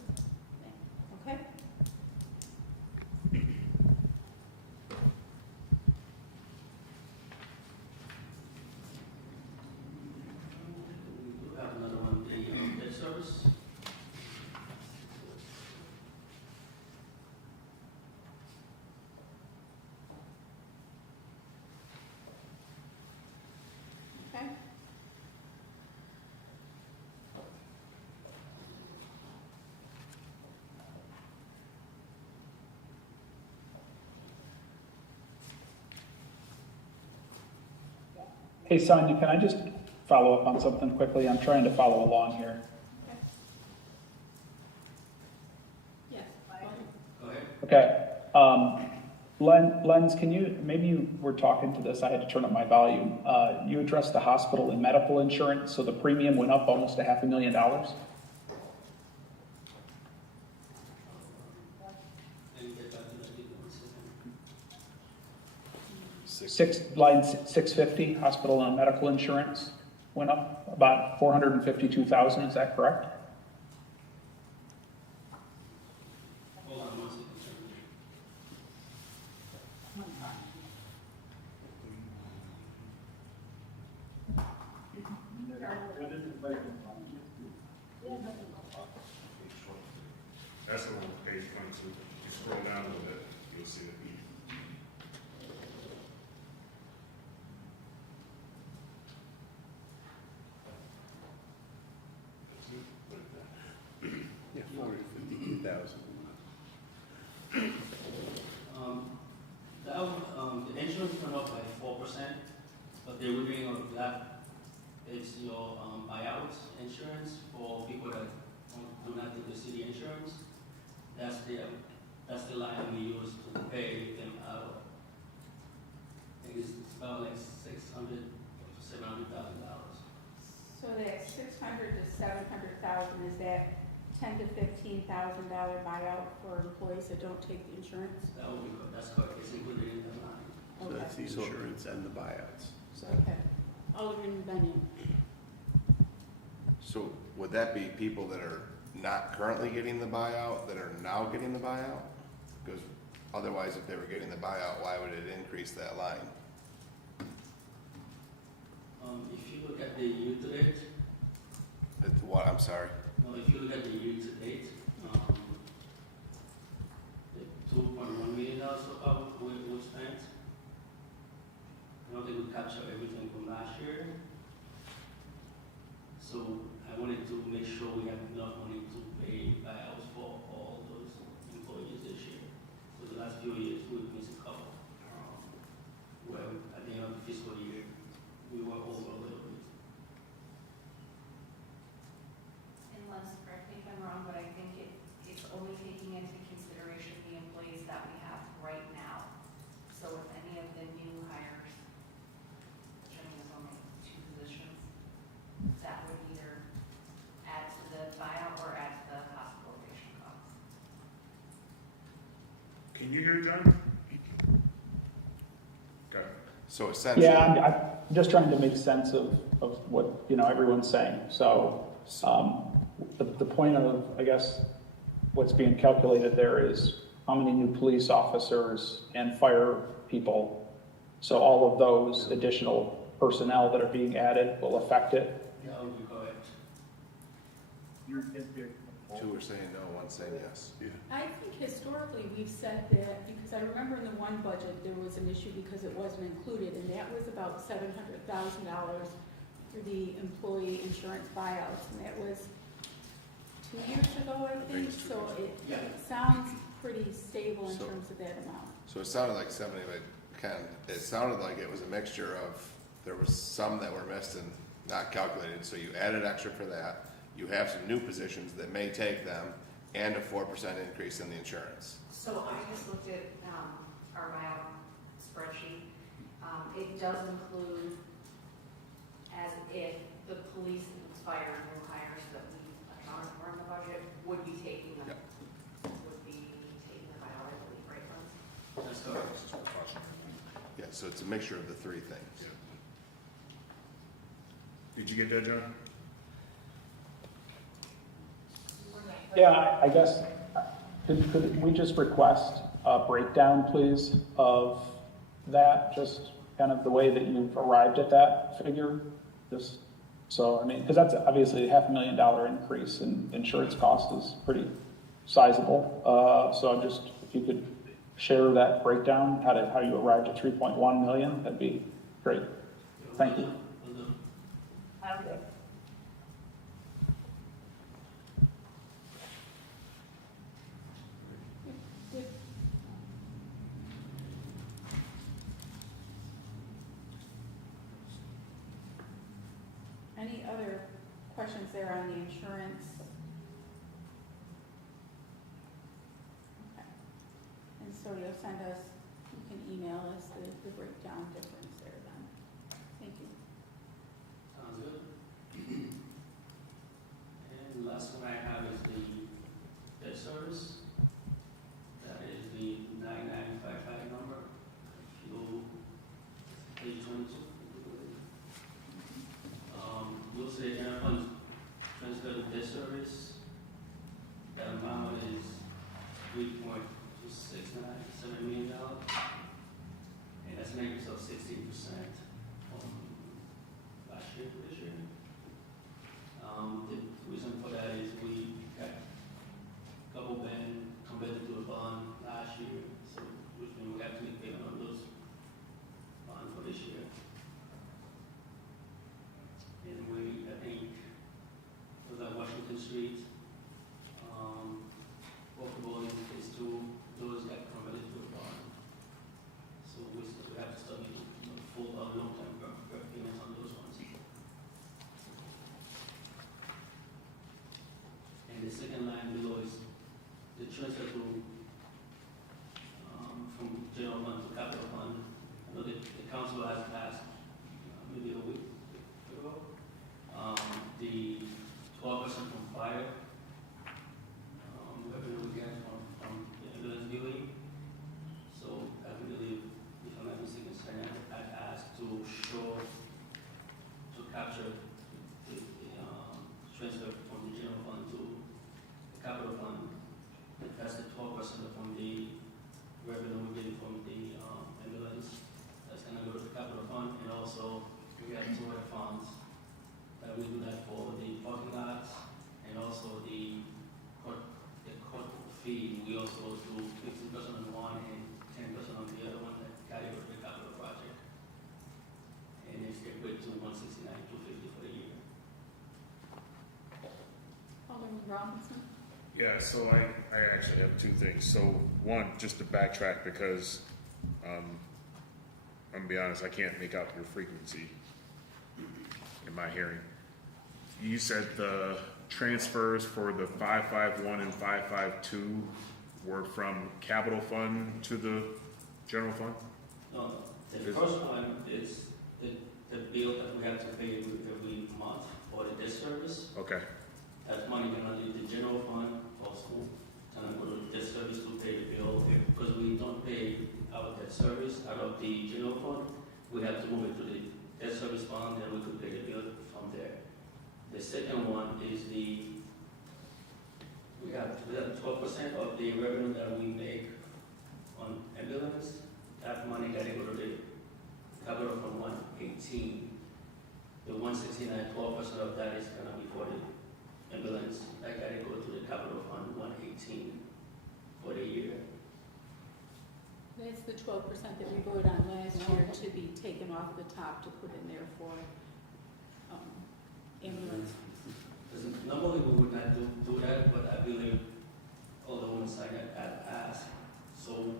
Okay. We do have another one, the debt service. Okay. Hey, Sonia, can I just follow up on something quickly? I'm trying to follow along here. Yes. Go ahead. Okay. Lenz, can you, maybe you were talking to this, I had to turn up my volume. You addressed the hospital and medical insurance, so the premium went up almost $500,000? And get back to that, give me 1 second. Line 650, hospital and medical insurance went up about $452,000, is that correct? Hold on 1 second. That's the one, page 22. You scroll down a little bit, you'll see it. Yeah, 452,000. The insurance went up by 4%, but the remaining of that is your buyout insurance for people that do not take the city insurance. That's the line we use to pay them out. I think it's about like $600,000 to $700,000. So that 600 to 700,000, is that $10,000 to $15,000 buyout for employees that don't take the insurance? That would be good. That's correct. It's included in that line. So that's the insurance and the buyouts. So, okay. Alderman Benyon. So would that be people that are not currently getting the buyout, that are now getting the buyout? Because otherwise, if they were getting the buyout, why would it increase that line? If you look at the year-to-date, It's what, I'm sorry. no, if you look at the year-to-date, the $2.1 million so far we spent. I don't think we capture everything from last year. So I wanted to make sure we have enough money to pay buyouts for all those employees this year. So the last few years, we've missed a couple. Can you hear John? Okay. So essentially. Yeah, I'm just trying to make sense of what, everyone's saying. So, the point of, I guess, what's being calculated there is how many new police officers and fire people. So all of those additional personnel that are being added will affect it. That would be correct. Two are saying no, one's saying yes. I think historically we've said that, because I remember in the one budget, there was an issue because it wasn't included, and that was about $700,000 for the employee insurance buyouts, and that was 2 years ago, I think, so it sounds pretty stable in terms of that amount. So it sounded like somebody it sounded like it was a mixture of, there was some that were missed and not calculated, so you added extra for that. You have some new positions that may take them, and a 4% increase in the insurance. So I just looked at our buyout spreadsheet. It does include as if the police and fire and new hires that we accounted for in the budget would be taking them, would be taking them out, I believe, right, Lance? That's correct. Yeah, so it's a mixture of the three things. Did you get that, John? Yeah, I guess, could we just request a breakdown, please, of that, just kind of the way that you've arrived at that figure? Just, so, because that's obviously a $500,000 increase in insurance cost is pretty sizable. So I'm just, if you could share that breakdown, how you arrived at 3.1 million, that'd be great. Thank you. Okay. Any other questions there on the insurance? Okay. And so you'll send us, you can email us the breakdown difference there then. Thank you. Sounds good. And the last one I have is the debt service. That is the 9955 number. If you page 22. You'll see general fund transfer to debt service. That amount is $3.2697 million. And that's an increase of 16% from last year to this year. The reason for that is we got couple been converted to a bond last year, so which means we have to make payment on those bonds for this year. And I think, it was at Washington Street, workable in phase 2, those got converted to a bond. So we have to start making full long-term payments on those ones. And the second line below is the transfer to, from general fund to capital fund. I know that the council has passed, maybe a week ago, the 12% from fire, revenue we get from the ambulance billing. So I believe, if I'm not mistaken, I'd asked to capture the transfer from the general fund to the capital fund. That's the 12% from the revenue we get from the ambulance. That's gonna go to the capital fund, and also we have two other funds that we do that for the parking lots and also the court fee. We also do 15% on one and 10% on the other one that carry over the capital project. And it's equated to 169, 250 for the year. Alderman Robinson? Yeah, so I actually have two things. So one, just to backtrack because I'm gonna be honest, I can't make out your frequency in my hearing. You said the transfers for the 551 and 552 were from capital fund to the general fund? No, the first one is the bill that we have to pay every month for the debt service. Okay. That money gonna leave the general fund also, and go to debt service to pay the bill, because we don't pay our debt service out of the general fund, we have to move it to the debt service fund, and we could pay the bill from there. The second one is we have 12% of the revenue that we make on ambulance. That money got to go to the capital fund 118. The 169, 12% of that is gonna be for the ambulance. That got to go to the capital fund 118 for the year. That's the 12% that we voted on last year to be taken off the top to put in there for ambulance. Because normally we would not do that, but I believe Alderwoman Saget had asked, so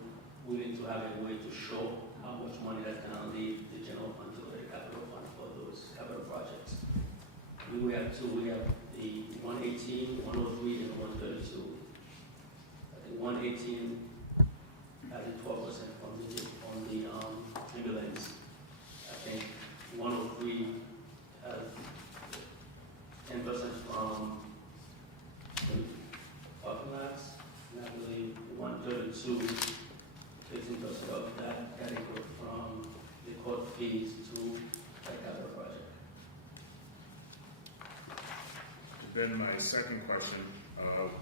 we need to have a way to show how much money that's gonna leave the general fund to the capital fund for those capital projects. We have two, we have the 118, 103, and 132. I think 118 has a 12% on the ambulance. I think 103 has 10% from the parking lots, and I believe 132, 15% of that can go from the court fees to the capital project. Then my second question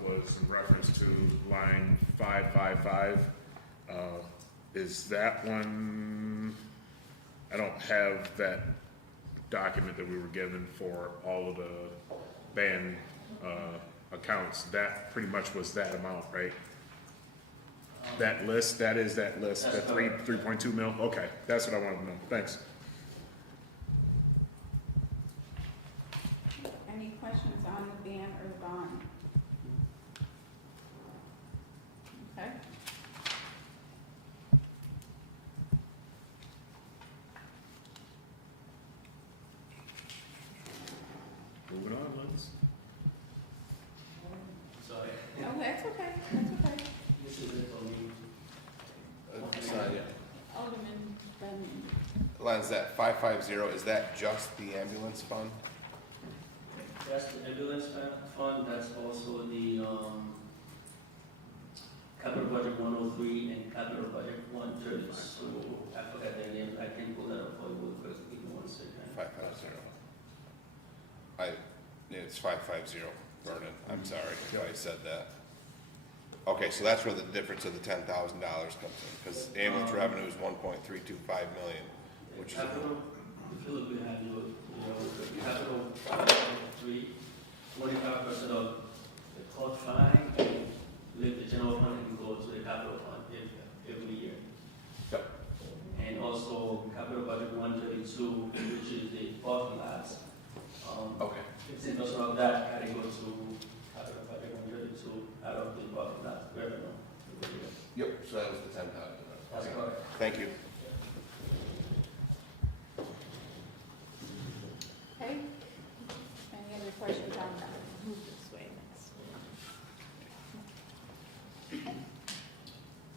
was in reference to line 555. Is that one, I don't have that document that we were given for all of the band accounts. That pretty much was that amount, right? That list, that is that list, That's that correct. 3.2 mil? Okay, that's what I wanted to know. Thanks. Any questions on the ban or the bond? Okay. Moving on, Liz. Sorry. Oh, that's okay, that's okay. This is it for me. Sonia, Alderman Brennan. Len, is that 550, is that just the ambulance fund? That's the ambulance fund, that's also the capital budget 103 and capital budget 130. So I forgot their names, I can pull that up for you real quick, give me 1 second. 550. It's 550, Vernon, I'm sorry if I said that. Okay, so that's where the difference of the $10,000 comes in, because ambulance revenue is 1.325 million, which is, Capital, if you look behind you, capital 25% of the court fine, and leave the general fund and go to the capital fund every year. Yep. And also capital budget 132, which is the parking lots. okay. 15% of that can go to capital budget 132 out of the parking lot revenue every year. Yep, so that was the 10,000. That's Okay. correct. Thank you. Okay. Any other questions on that? Move this way, let's.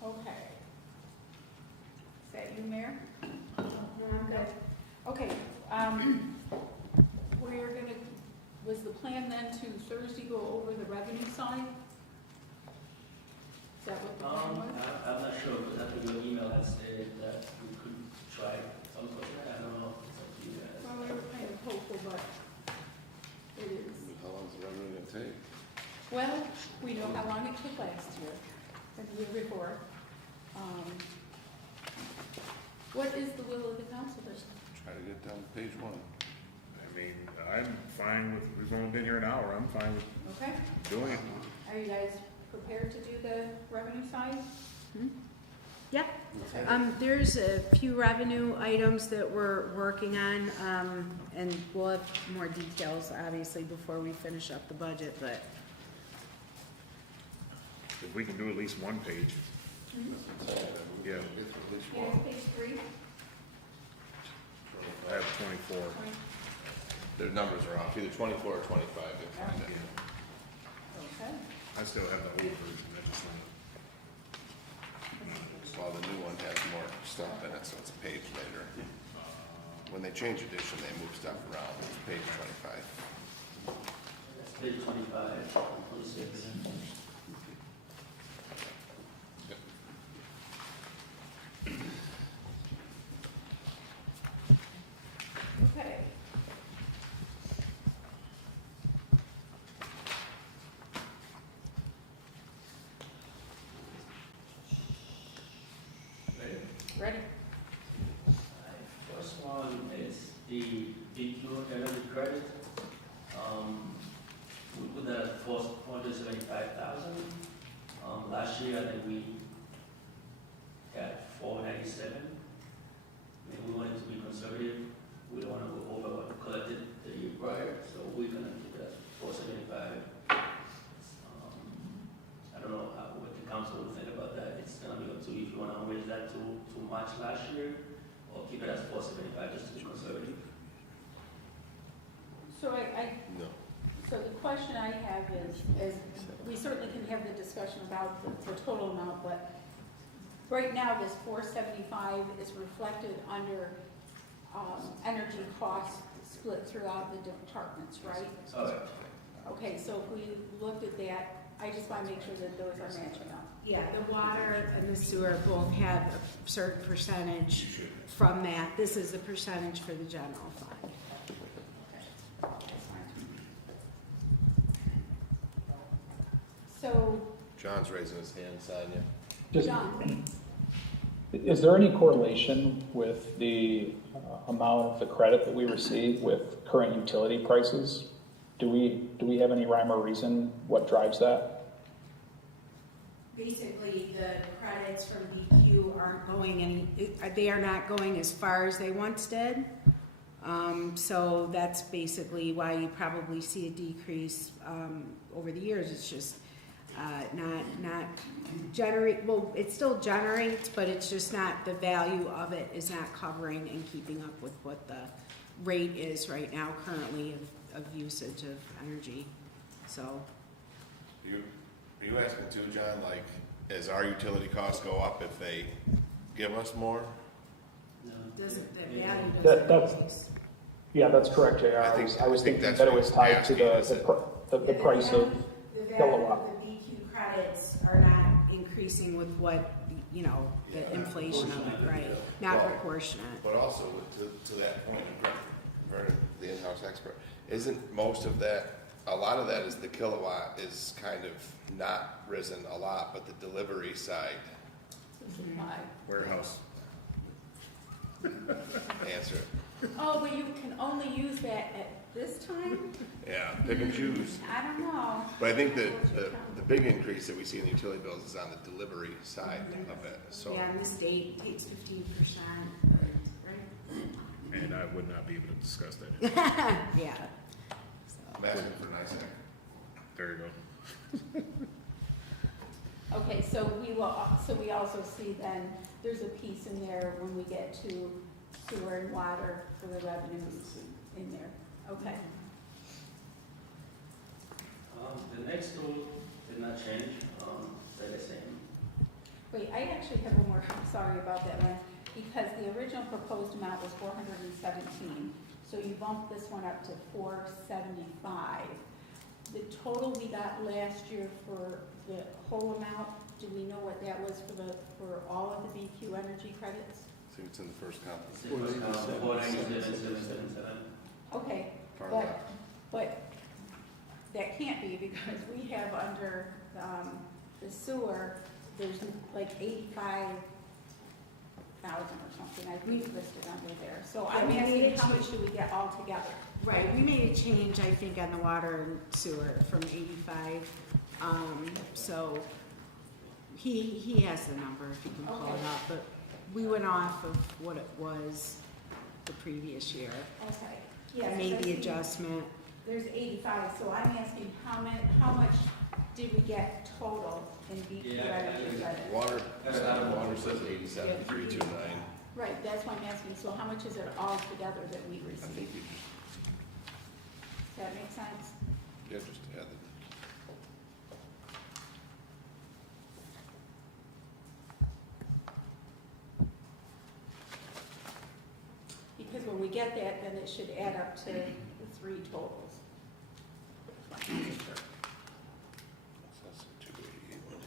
Okay. Is that you, Mayor? No, I'm good. Okay, we're gonna, was the plan then to Thursday go over the revenue side? Is that what the plan was? I'm not sure, but I think your email had stated that we could try some sort of, I don't know, it's up to you guys. Well, we were kind of hopeful, but it is. How long is the revenue gonna take? Well, we know how long it took last year and the year before. What is the will of the council? Try to get down to page 1. I mean, I'm fine with, we've only been here an hour, I'm fine with Okay, doing it. are you guys prepared to do the revenue side? Yep. There's a few revenue items that we're working on, and we'll have more details, obviously, before we finish up the budget, but If we can do at least one page. Yeah, Yeah, page 3. I have 24. Their numbers are off, either 24 or 25, you'll find it. Okay. I still have the old version, I just want Well, the new one has more stuff in it, so it's a page later. When they change edition, they move stuff around, it's page 25. That's page 25, 26. Ready? First one is the BQ energy credit. We put that at $475,000. Last year, I think we got $497. We wanted to be conservative. We don't want to go over what we collected the year prior, so we're gonna keep it at $475. I don't know what the council will think about that. It's gonna be up to you if you want to raise that to much last year, or keep it as $475 just to be conservative. So No. so the question I have is we certainly can have the discussion about the total amount, but right now this 475 is reflected under energy costs split throughout the departments, right? Okay. Okay, so if we looked at that, I just want to make sure that those are matching up. Yeah, the water and the sewer both have a certain percentage from that. This is the percentage for the general fund. So, John's raising his hand, Sonia. Just, John, is there any correlation with the amount of the credit that we receive with current utility prices? Do we have any rhyme or reason what drives that? Basically, the credits from BQ aren't going they are not going as far as they once did. So that's basically why you probably see a decrease over the years. It's just not generate, well, it still generates, but it's just not, the value of it is not covering and keeping up with what the rate is right now currently of usage of energy. So, Are you asking too, John, like, as our utility costs go up, if they give us more? No. doesn't, the value That- doesn't that's- increase. Yeah, that's correct, JR. I was thinking that it was tied to the price of The value kilowatt. of the BQ credits are not increasing with what, you know, the inflation of it, right? Not Well, proportionate. But also, to that point, Vernon, the in-house expert, isn't most of that, a lot of that is the kilowatt is kind of not risen a lot, but the delivery side, Warehouse. answer it. oh, but you can only use that at this time? Yeah, pick and choose. I don't know. But I think that the big increase that we see in the utility bills is on the delivery side of it, so. Yeah, and the state takes 15%, right? And I would not be able to discuss that. Yeah. I'm asking for nice act. There you go. Okay, so we also see then, there's a piece in there when we get to sewer and water for the revenues in there. Okay. The next two did not change, they're the same. Wait, I actually have one more, I'm sorry about that one, because the original proposed amount was 417, so you bumped this one up to 475. The total we got last year for the whole amount, do we know what that was for all of the BQ energy credits? I think it's in the first column. 497,777. Okay, Far but, left. but that can't be because we have under, the sewer, there's like 85,000 or something, I think listed under there. So I'm Yeah, we asking made how a much do we get all together? Right, we made a change, I think, on the water and sewer from 85. So he has the number if you can pull it Okay. up, but we went off of what it was the previous year. Okay. Yes, Made I I the see. adjustment. There's 85, so I'm asking how much did we get total in BQ Yeah, energy credit? Water says 87,329. Right, that's what I'm asking, so how much is it all together that we I think received? you Does that make sense? just add the. Because when we get that, then it should add up to the three totals. That's 288 one.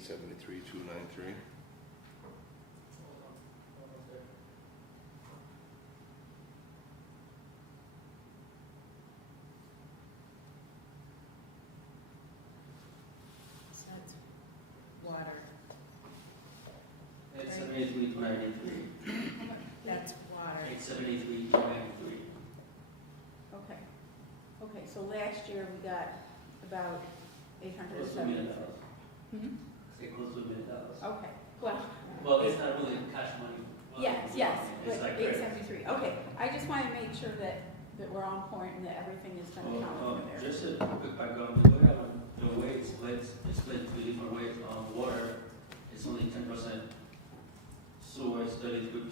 873, 293. So that's water. It's 73 to 93. That's water. It's 73 to 93. Okay. Okay, so last year we got about Close to $1 million. 870. Hmm? Say close to $1 million. Okay, well. Well, it's not really cash money. Well, Yes, yes, it's but like credit. 873, okay. I just want to make sure that we're on point and that everything is going to count for there. Just a quick background, we have the way it's split three different ways. Water, it's only 10%, sewer is 33%,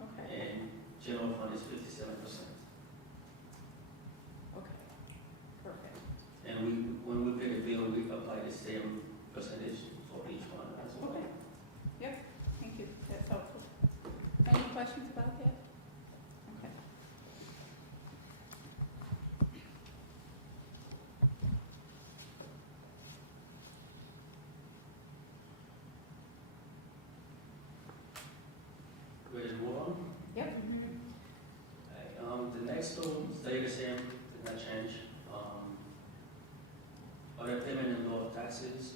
Okay, and general fund is 57%. okay, perfect. And when we pay the bill, we apply the same percentage for each one as well. Okay, yep, thank you, that's helpful. Any questions about that? Okay. Ready to move on? Yep. The next two stay the same, did not change. Other payment and law taxes.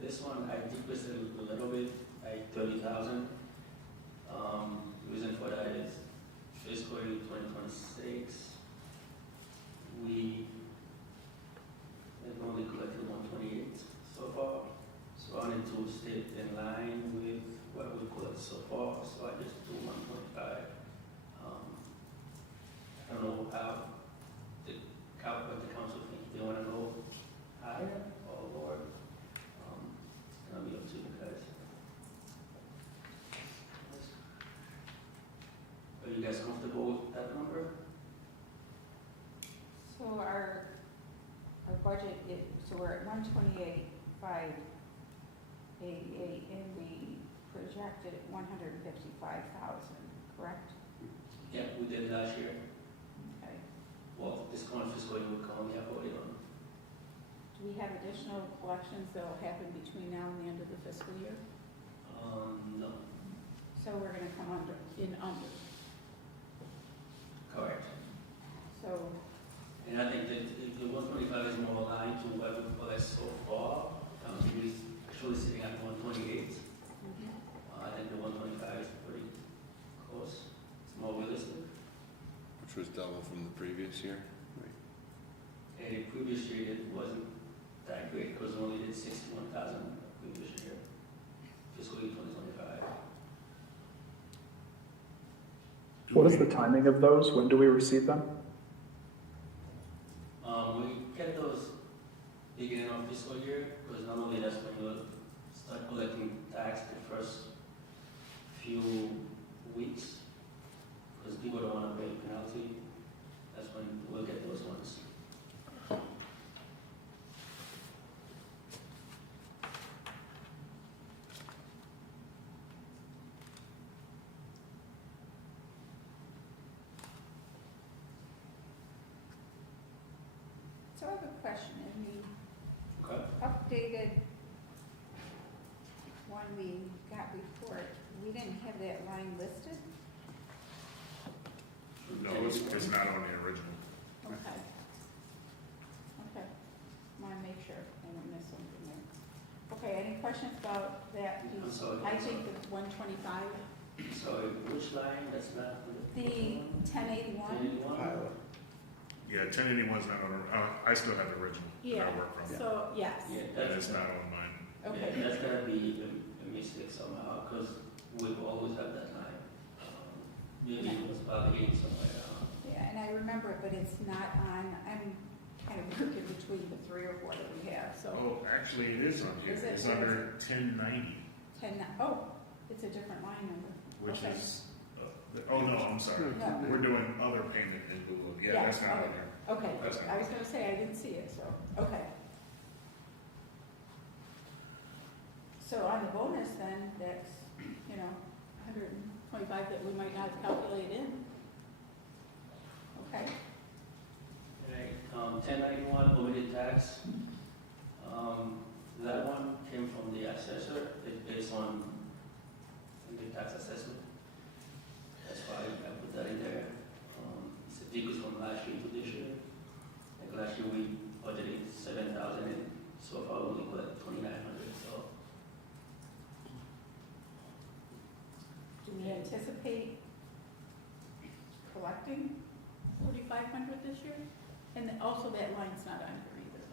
This one I decreased it a little bit, like 30,000. Reason for that is fiscal year 2026. We have only collected 128 so far. So I need to stay in line with what we collected so far. So I just do 125. I don't know how what the council thinks. They want to go higher or lower. It's gonna be up to you guys. Are you guys comfortable with that number? So our budget is, so we're at 128,588, and we projected 155,000, correct? Yeah, we did last year. Okay. Well, this current fiscal year will come, yeah, voted on. Do we have additional collections that will happen between now and the end of the fiscal year? No, So we're gonna come under. correct. So, And I think that the 125 is more aligned to what we collect so far. We're actually sitting at 128. I think the 125 is pretty close. It's more realistic. Which was double from the previous year. And the previous year it wasn't that great because we only did 61,000 previous year, fiscal year 2025. What is the timing of those? When do we receive them? We get those beginning of fiscal year because normally that's when you start collecting tax the first few weeks because people don't want to pay a penalty. That's when we'll get those ones. so I have a question. In the Okay. updated one we got before, we didn't have that line listed? No, it's not on the original. Okay. Okay. Want to make sure I don't miss something there. Okay, any questions about that I'm piece? sorry. I think the 125, So which line? That's not the 1081? 1081? Pilot. Yeah, 1081's not on, I still have the original that Yeah, I work from. so, yes. Yeah, And that's it's not on mine. Okay. Yeah, that's gotta be a mistake somehow, because we've always had that line. Maybe it was probably somewhere down. Yeah, and I remember it, but it's not on, I'm kind of working between the 3 or 4 that we have, so. Oh, actually, it is on here. Is it? It's under 1090, 10, oh, it's a different line number. which Okay. is, oh, no, I'm sorry. No. We're doing other payment in Google. Yeah, that's not on there. Okay, That's not I was gonna say, I didn't see it, so, okay. So on the bonus then, that's, 125 that we might not calculate in. Okay, Right, 1091 omitted tax. That one came from the tax assessment. That's why I put that in there. It's a decrease from last year to this year. Like last year we budgeted 7,000 and so far we only got 2,900, so. Do we anticipate collecting 4,500 this year? And also that line's not on here either.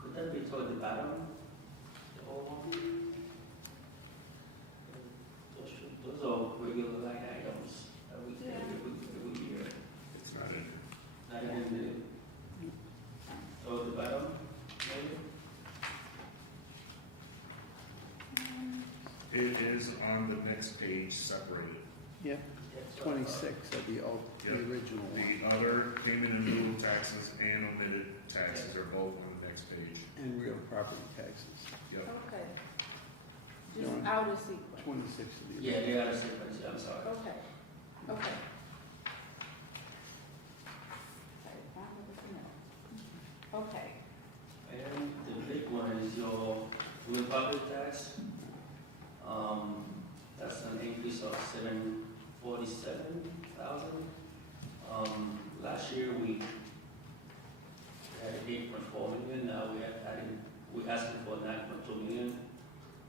Could that be toward the bottom? Those are regular line items that we pay every year. It's not in. Not even toward the bottom, maybe? It is on the next page separated. Yep, That's what I thought. 26 of the Yep. original one. The other payment in lieu of taxes and omitted taxes are both on the next page. And real property taxes, Yep. Okay. Just Yeah. out of sequence. 26 of the. Yeah, they are a sequence, I'm sorry. Okay, okay. Okay, bottom of the middle. Okay, And the big one is your real property tax. That's an increase of 747,000. Last year we had 8.4 million, now we're asking for 9.2 million,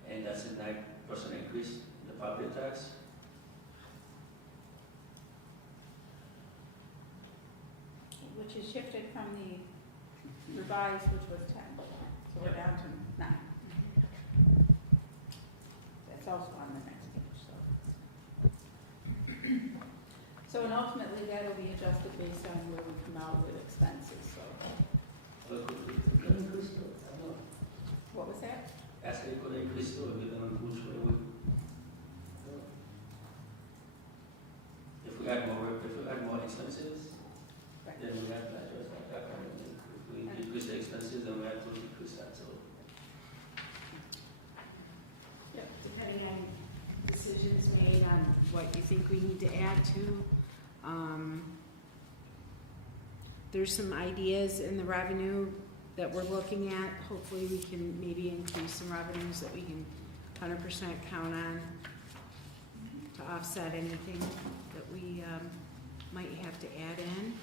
and that's a 9% increase in the property tax. which is shifted from the revised, which was 10. So we're down to 9. That's also on the next page, so. So, and ultimately, that'll be adjusted based on where we come out with expenses, so. Could increase though, I don't know. What was that? Actually, could increase though, depending on which way we. If we add more expenses, then we have to adjust that accordingly. If we decrease the expenses, then we have to decrease that, so. Yep, depending on decisions made on what you think we need to add to. There's some ideas in the revenue that we're looking at. Hopefully we can maybe increase some revenues that we can 100% count on to offset anything that we might have to add in.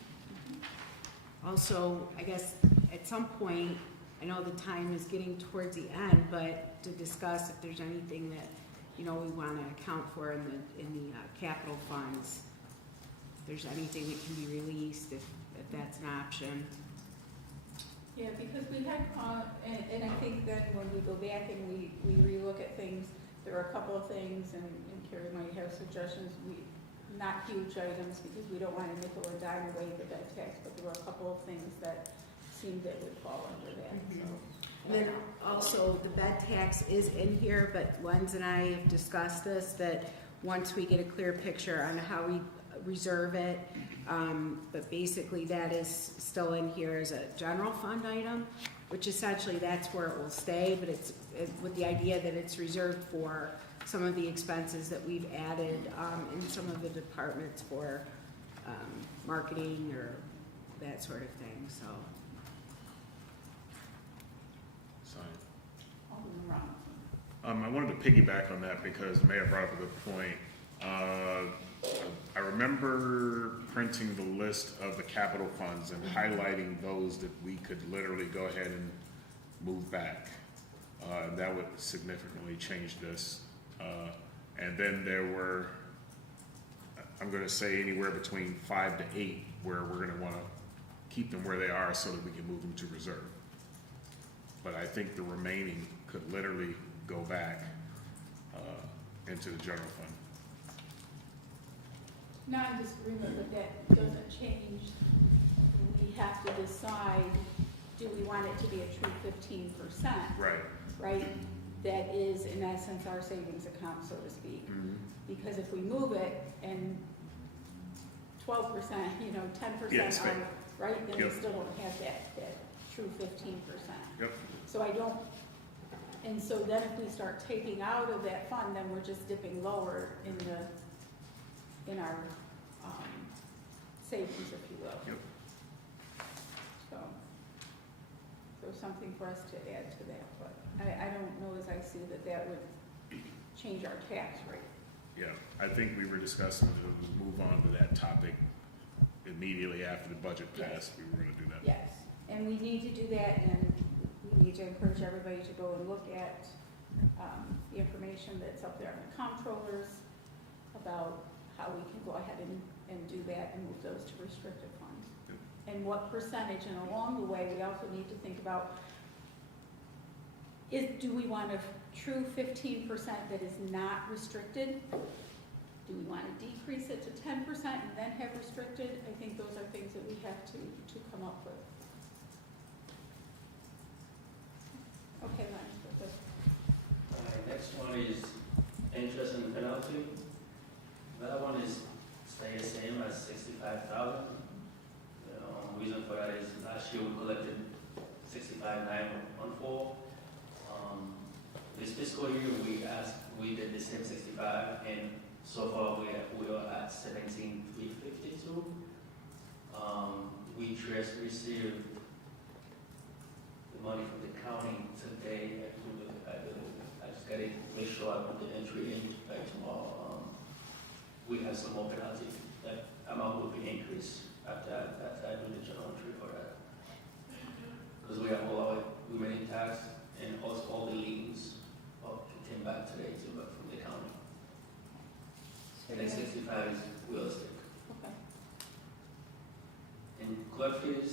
Also, I guess at some point, I know the time is getting towards the end, but to discuss if there's anything that, you know, we want to account for in the capital funds. If there's anything that can be released, if that's an option. Yeah, because we had, and I think then when we go back and we relook at things, there are a couple of things, and Carrie might have suggestions, not huge items, because we don't want to nickel or dime away the bed tax, but there were a couple of things that seemed that would fall under that, so. And then also, the bed tax is in here, but Lenz and I have discussed this, that once we get a clear picture on how we reserve it, but basically that is still in here as a general fund item, which essentially that's where it will stay, but it's with the idea that it's reserved for some of the expenses that we've added in some of the departments for marketing or that sort of thing, so. I wanted to piggyback on that because the mayor brought up a good point. I remember printing the list of the capital funds and highlighting those that we could literally go ahead and move back. That would significantly change this. And then there were, I'm gonna say anywhere between 5 to 8 where we're gonna wanna keep them where they are so that we can move them to reserve. But I think the remaining could literally go back into the general fund. Not in disagreement, but that doesn't change. We have to decide, do we want it to be a true 15%? Right. Right? That is, in essence, our savings account, so to speak. Mm-hmm. Because if we move it and 12%, 10% Yes, are, right, then we Yep. still don't have that true 15%. Yep. So I don't, and so then if we start taking out of that fund, then we're just dipping lower in our savings, if you will. Yep. So something for us to add to that, but I don't know as I see that that would change our tax rate. Yeah, I think we were discussing to move on to that topic immediately after the budget passed. We were gonna do that. Yes, and we need to do that, and we need to encourage everybody to go and look at the information that's up there on the comptrollers about how we can go ahead and do that and move those to restricted funds. Yep. And what percentage, and along the way, we also need to think about, do we want a true 15% that is not restricted? Do we want to decrease it to 10% and then have restricted? I think those are things that we have to come up with. Okay, Lance, go ahead. Next one is interest and penalty. That one is stay the same as 65,000. Reason for that is last year we collected 65,914. This fiscal year we did the same 65, and so far we are at 17,352. We just received the money from the county today. I just got to make sure I put the entry in by tomorrow. We have some more penalty. That amount will be increased after I do the journal entry for that. Because we have all our remaining tax and also all the liens came back today too, but from the county. And then 65 is realistic. Okay. And clerk fees,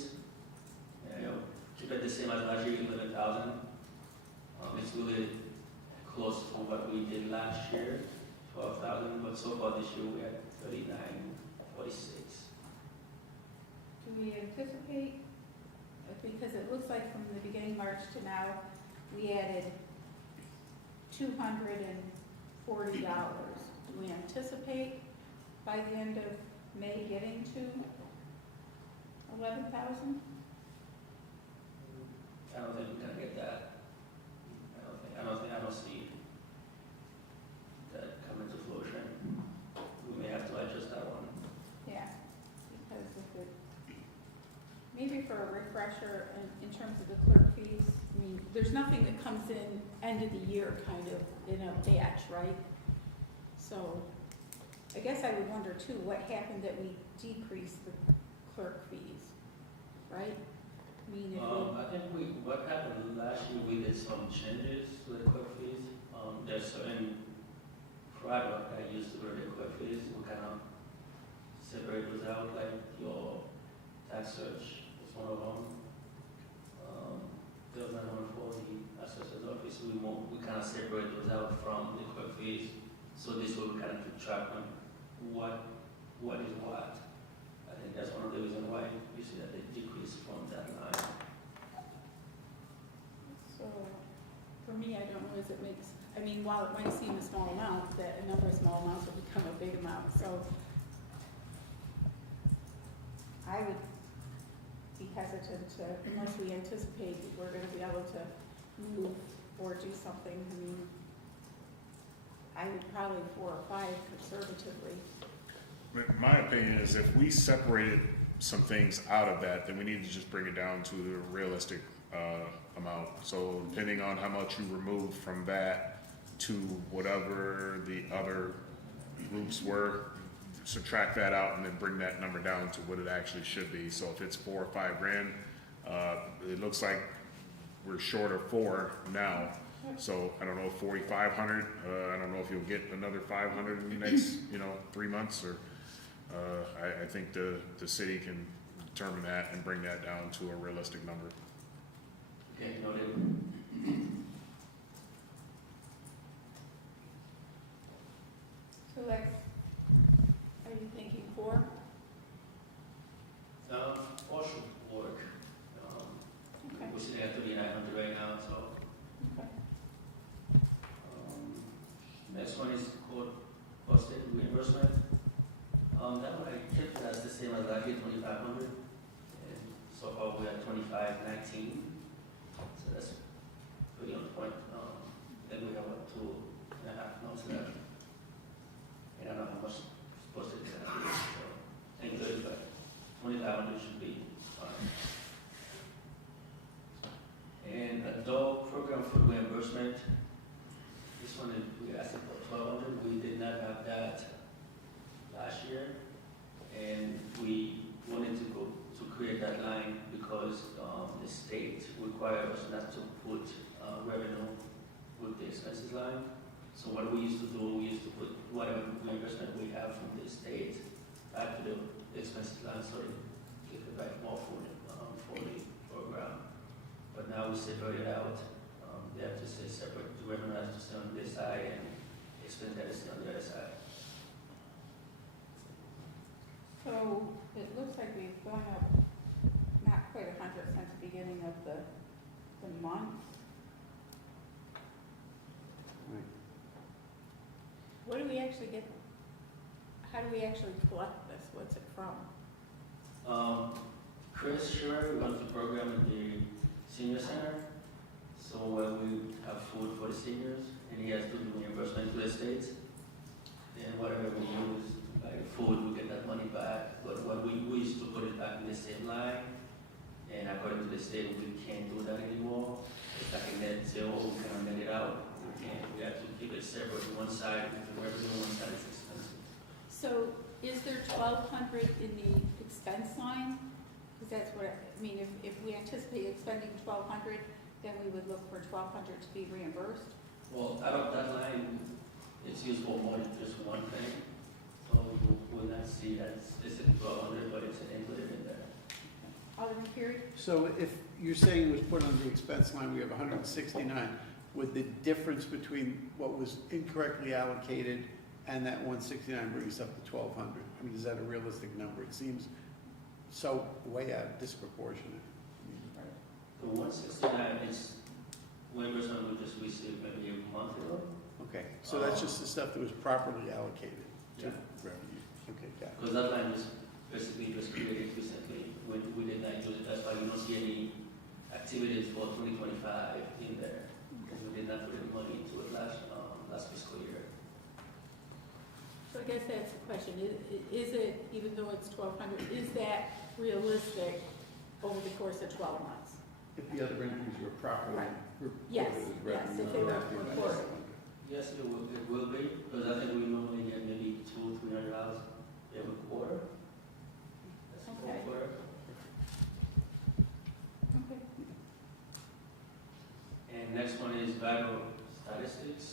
keep it the same as last year, 11,000. It's really close to what we did last year, 12,000, but so far this year we had 39,46. Do we anticipate, because it looks like from the beginning of March to now, we added $240. Do we anticipate by the end of May getting to 11,000? I don't think we're gonna get that. I don't see that coming to fruition. We may have to adjust that one. Yeah, because if it, maybe for a refresher in terms of the clerk fees, I mean, there's nothing that comes in end of the year kind of in a batch, right? So I guess I would wonder too, what happened that we decreased the clerk fees, right? I mean, if I think what happened last year, we did some changes to the clerk fees. There's certain product that used to go to the clerk fees, we kind of separate those out, like your tax search is one of them. There's another one for the assessor's office, we kind of separate those out from the clerk fees. So this will kind of keep track on what is what. I think that's one of the reasons why you see that they decrease from that line. so, for me, I don't know as it makes, I mean, while it might seem a small amount, that a number of small amounts will become a big amount, so I would be hesitant to, unless we anticipate that we're gonna be able to move or do something. I mean, I would probably 4 or 5 conservatively. My opinion is if we separated some things out of that, then we need to just bring it down to a realistic amount. So depending on how much you remove from that to whatever the other groups were, subtract that out and then bring that number down to what it actually should be. So if it's $4 or $5 grand, it looks like we're short of 4 now. So I don't know, 4,500. I don't know if you'll get another 500 in the next, 3 months, or I think the city can determine that and bring that down to a realistic number. Okay, noted. So Lex, are you thinking 4? Or should work. Okay. We're sitting at 3,900 right now, so. Okay. Next one is called posted reimbursement. That one I kept it as the same as last year, 2,500. And so far we are 2,519. So that's pretty on point. Then we have 2.5 months left. And I don't know how much posted is going to be. So, I think 2,500 should be fine. reimbursement. This one, we asked for 1,200, we did not have that last year. And we wanted to create that line because the state required us not to put revenue with the expenses line. So what we used to do, we used to put whatever reimbursement we have from the state back to the expenses line, so it give it back more for the program. But now we separate it out. They have to stay separate. The revenue has to stay on this side and expense that is on the other side. So it looks like we've gone up not quite 100 since the beginning of the month. What do we actually get? How do we actually collect this? What's it from? Chris Sure runs the program in the senior center. So when we have food for the seniors, and he has to do reimbursement to the states, then whatever we use to buy the food, we get that money back. But what we used to put it back in the same line, and according to the state, we can't do that anymore. It's like a net zero, we cannot net it out. We have to keep it separate. One side, the revenue, one side is expensive. So is there 1,200 in the expense line? Because that's what, I mean, if we anticipate expending 1,200, then we would look for 1,200 to be reimbursed? Well, out of that line, it's used for more than just one thing. So you will not see that specific 1,200, but it's included in there. Alderman Carey? So if you're saying it was put on the expense line, we have 169, would the difference between what was incorrectly allocated and that 169 bring us up to 1,200? I mean, is that a realistic number? It seems so way out disproportionate. The 169 is reimbursement we just received maybe a month ago. Okay, so that's just the stuff that was properly allocated to Yeah. revenue. Okay, got it. Because that line was basically just created recently. We did not use it. That's why you don't see any activities for 2025 in there. Because we did not put any money into it last fiscal year. So I guess that's the question. Is it, even though it's 1,200, is that realistic over the course of 12 months? If the other entries were properly Right. reported Yes, as yes, revenue. if they were correctly, that's reported. Yes, it will be, because I think we normally get maybe $200-300 every quarter. That's the Okay. quarter. Okay. And next one is vital statistics.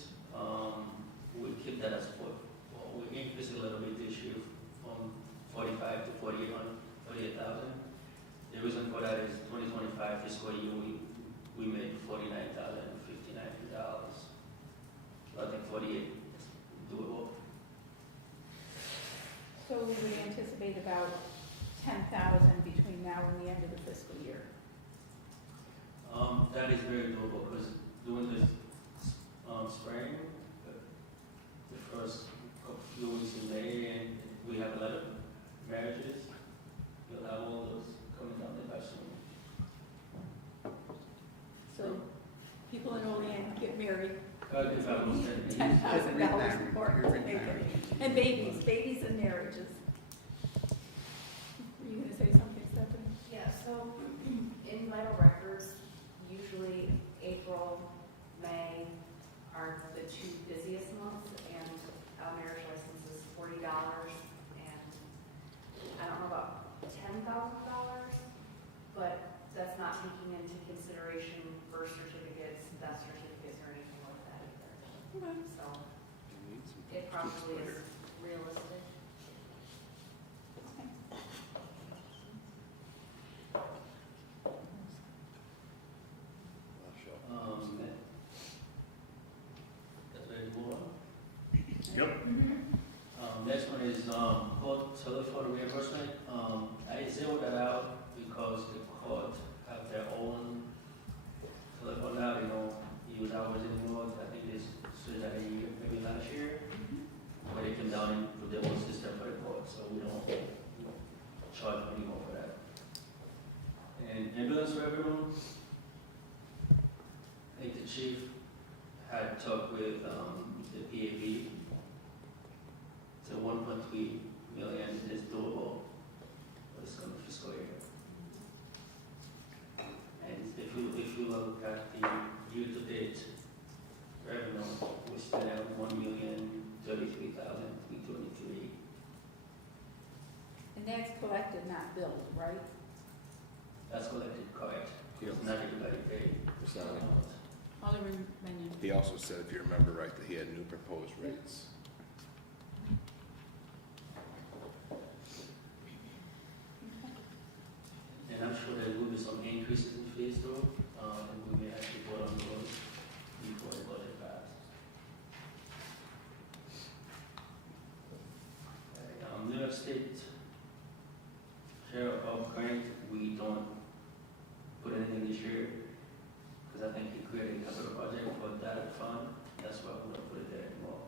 We keep that as we increased a little bit this year from 45 to 48,000. The reason for that is 2025 fiscal year, we made $49,059. So I think 48 is doable. So we would anticipate about 10,000 between now and the end of the fiscal year. That is very doable because doing this spring, the first few weeks in May, and we have a lot of marriages. We'll have all those coming down the pipe soon. So people in Olean get married. If I was saying, $10,000 more to make it. And babies and marriages. Were you going to say something, Stephanie? Yeah, so in vital records, usually April, May are the two busiest months, and a marriage license is $40, and I don't know about $10,000, but that's not taking into consideration birth certificates, death certificates, or anything like that either. Okay. So it probably is realistic. That's ready to move on. Yep. Next one is court telephone reimbursement. I zeroed that out because the court have their own telephone now. They don't use ours anymore. I think they switched that maybe last year. But they came down and put their own system for the court, so we don't charge them anymore for that. And ambulance revenue, I think the chief had talked with the PAB. So 1.3 million is doable for this coming fiscal year. And if you look at the year-to-date 2023. And that's collected, not billed, right? That's collected, correct? Yes. Not everybody paid. It's not. Alderman Benyon. He also said, if you remember right, that he had new proposed rates. And I'm sure there will be some increases in fees too, and we may have to vote on those before the budget passes. New York State share of grant, we don't put anything this year, because I think he created a capital project for that fund, that's why we don't put it there anymore.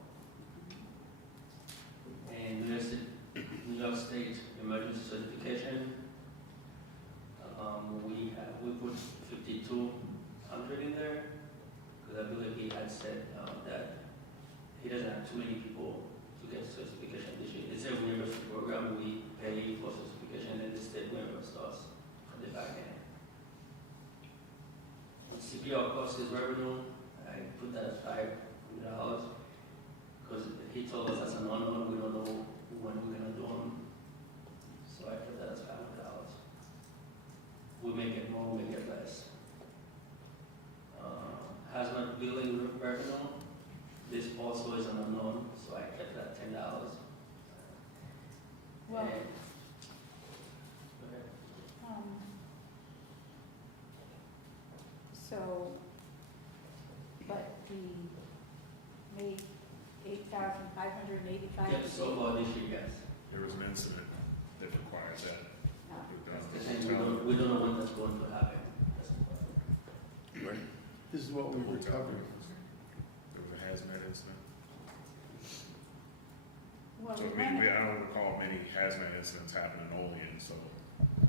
And New York State emergency certification, we put 5,200 in there, because I believe he had said that he doesn't have too many people to get certification this year. It's a reimbursement program, we pay for certification and the state reimburses us for the back end. When CPR cost is revenue, I put that at $500, because he told us that's an unknown, we don't know when we're gonna do them. So I put that as $500. We may get more, we may get less. Hazmat billing revenue, this also is an unknown, so I kept that $10. Well, And- Go ahead. So, but the made 8,585. Yeah, so far this year, yes. There was an incident that requires that. That's the thing, we don't know when that's going to happen. That's the problem. Right. This is what we recovered. There was a hazmat incident. Well, So we I went, don't recall many hazmat incidents happen in Olean, so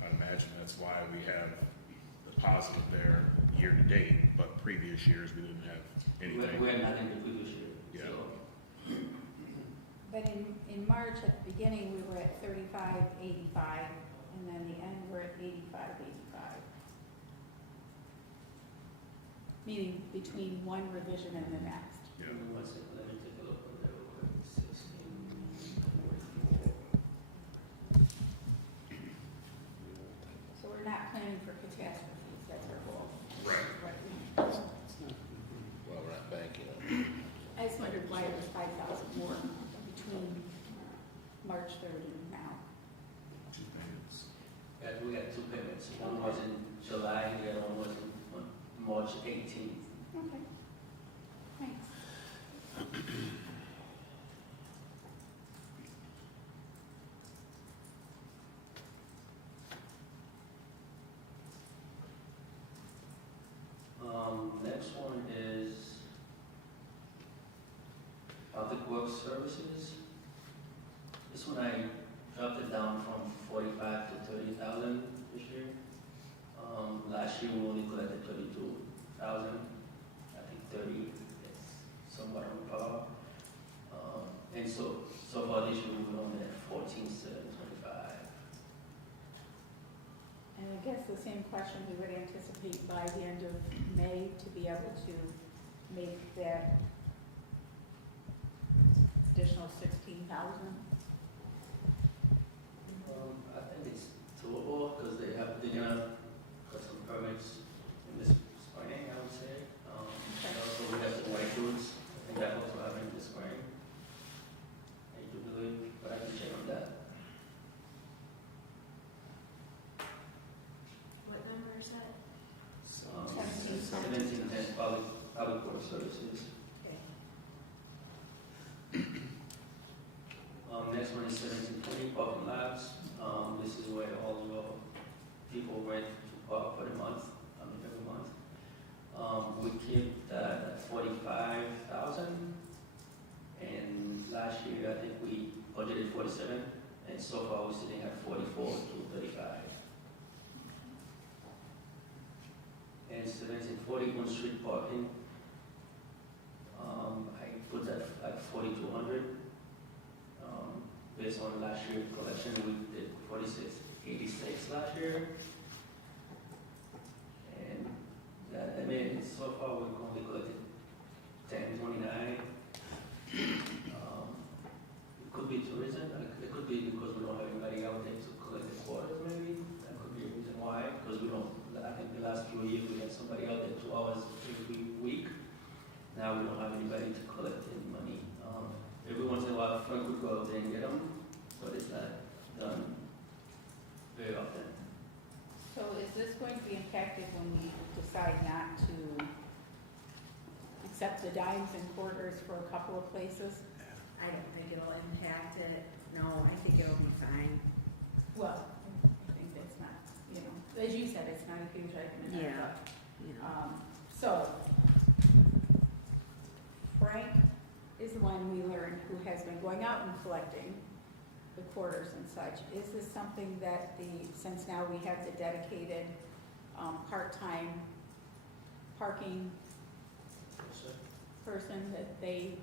I imagine that's why we have the positive there year to date, but previous years we didn't have anything. We had nothing to do this year. Yeah. So, but in March, at the beginning, we were at 3585, and then the end, we're at 8585. Meaning between one revision and the next. Yeah. one second, let me take a look at that real quick. 16. So we're not planning for catastrophes, that's our goal. Right. Well, we're not banking on it. I just wondered why it was 5,000 more between March 3rd and now. Two payments. Yeah, we got two payments. One was in July, the other one was on March 18th. Okay. Thanks. Next one is public works services. This one I dropped it down from 45 to 30,000 this year. Last year we only collected 32,000. I think 30 is somewhat on par. And so far this year we're only at 14,725. And I guess the same question, we would anticipate by the end of May to be able to make that additional 16,000. I think it's doable because they're gonna put some permits in this spring, I would say. And also we have the white goods, I think that also happened this spring. I do believe, but I can check on that. What number is that? 1710 public works services. Okay. Next one is 1720 parking lots. This is where all your people rent to park for the month, every month. We keep that at 45,000. And last year, I think we budgeted 47, and so far we're sitting at 44 to 35. And 1741 street parking, I put that at 4,200. Based on last year's collection, we did 4686 last year. And that, I mean, so far we've only collected 1029. It could be employee, we had somebody out there 2 hours every week. Now we don't have anybody to collect any money. Every once in a while, Frank would go out there and get them, but it's not done very often. So is this going to be impacted when we decide not to accept the dimes and quarters for a couple of places? I don't think it'll impact it. No, I think it'll be fine. Well, I think that's not, as you said, it's not a huge item in there, but, You know. so, Frank is the one we learned who has been going out and collecting the quarters and such. Is this something that since now we have the dedicated, part-time parking person, that they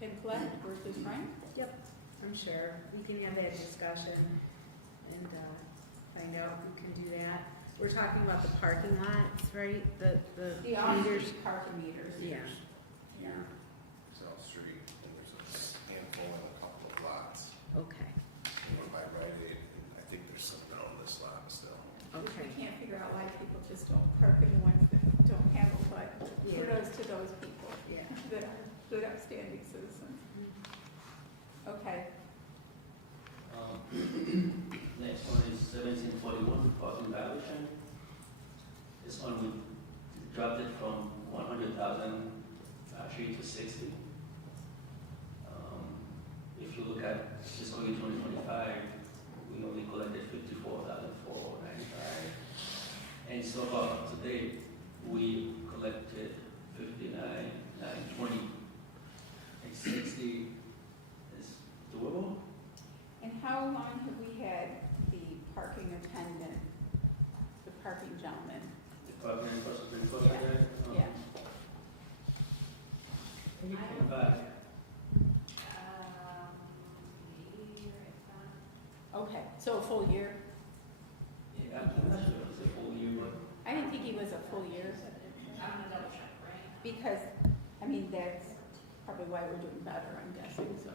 can collect versus Frank? Yep, I'm sure. We can have that discussion and find out who can do that. We're talking about the parking lots, right? The meters. off-street parking meters. Yeah. Yeah. South Street, and there's a handful and a couple of lots. Okay. One by Rite Aid, and I think there's some down this lot still. Which we can't figure out why people just don't park in the ones that don't have them, but kudos to those people. Yeah. That are good upstanding citizens. Okay. Next one is 1741, parking violation. This one we dropped it from 100,000 actually to 60. If you look at fiscal year 2025, we only collected 54,495. And so far to date, we collected 59,920. And 60 is doable. And how long have we had the parking attendant, the parking gentleman? The parking enforcement there. Yeah. Back. Okay, so a full year? Yeah, I'm not sure if it's a full year, but I didn't think he was a full year. I'm gonna double check, right? Because, that's probably why we're doing better, I'm guessing, so.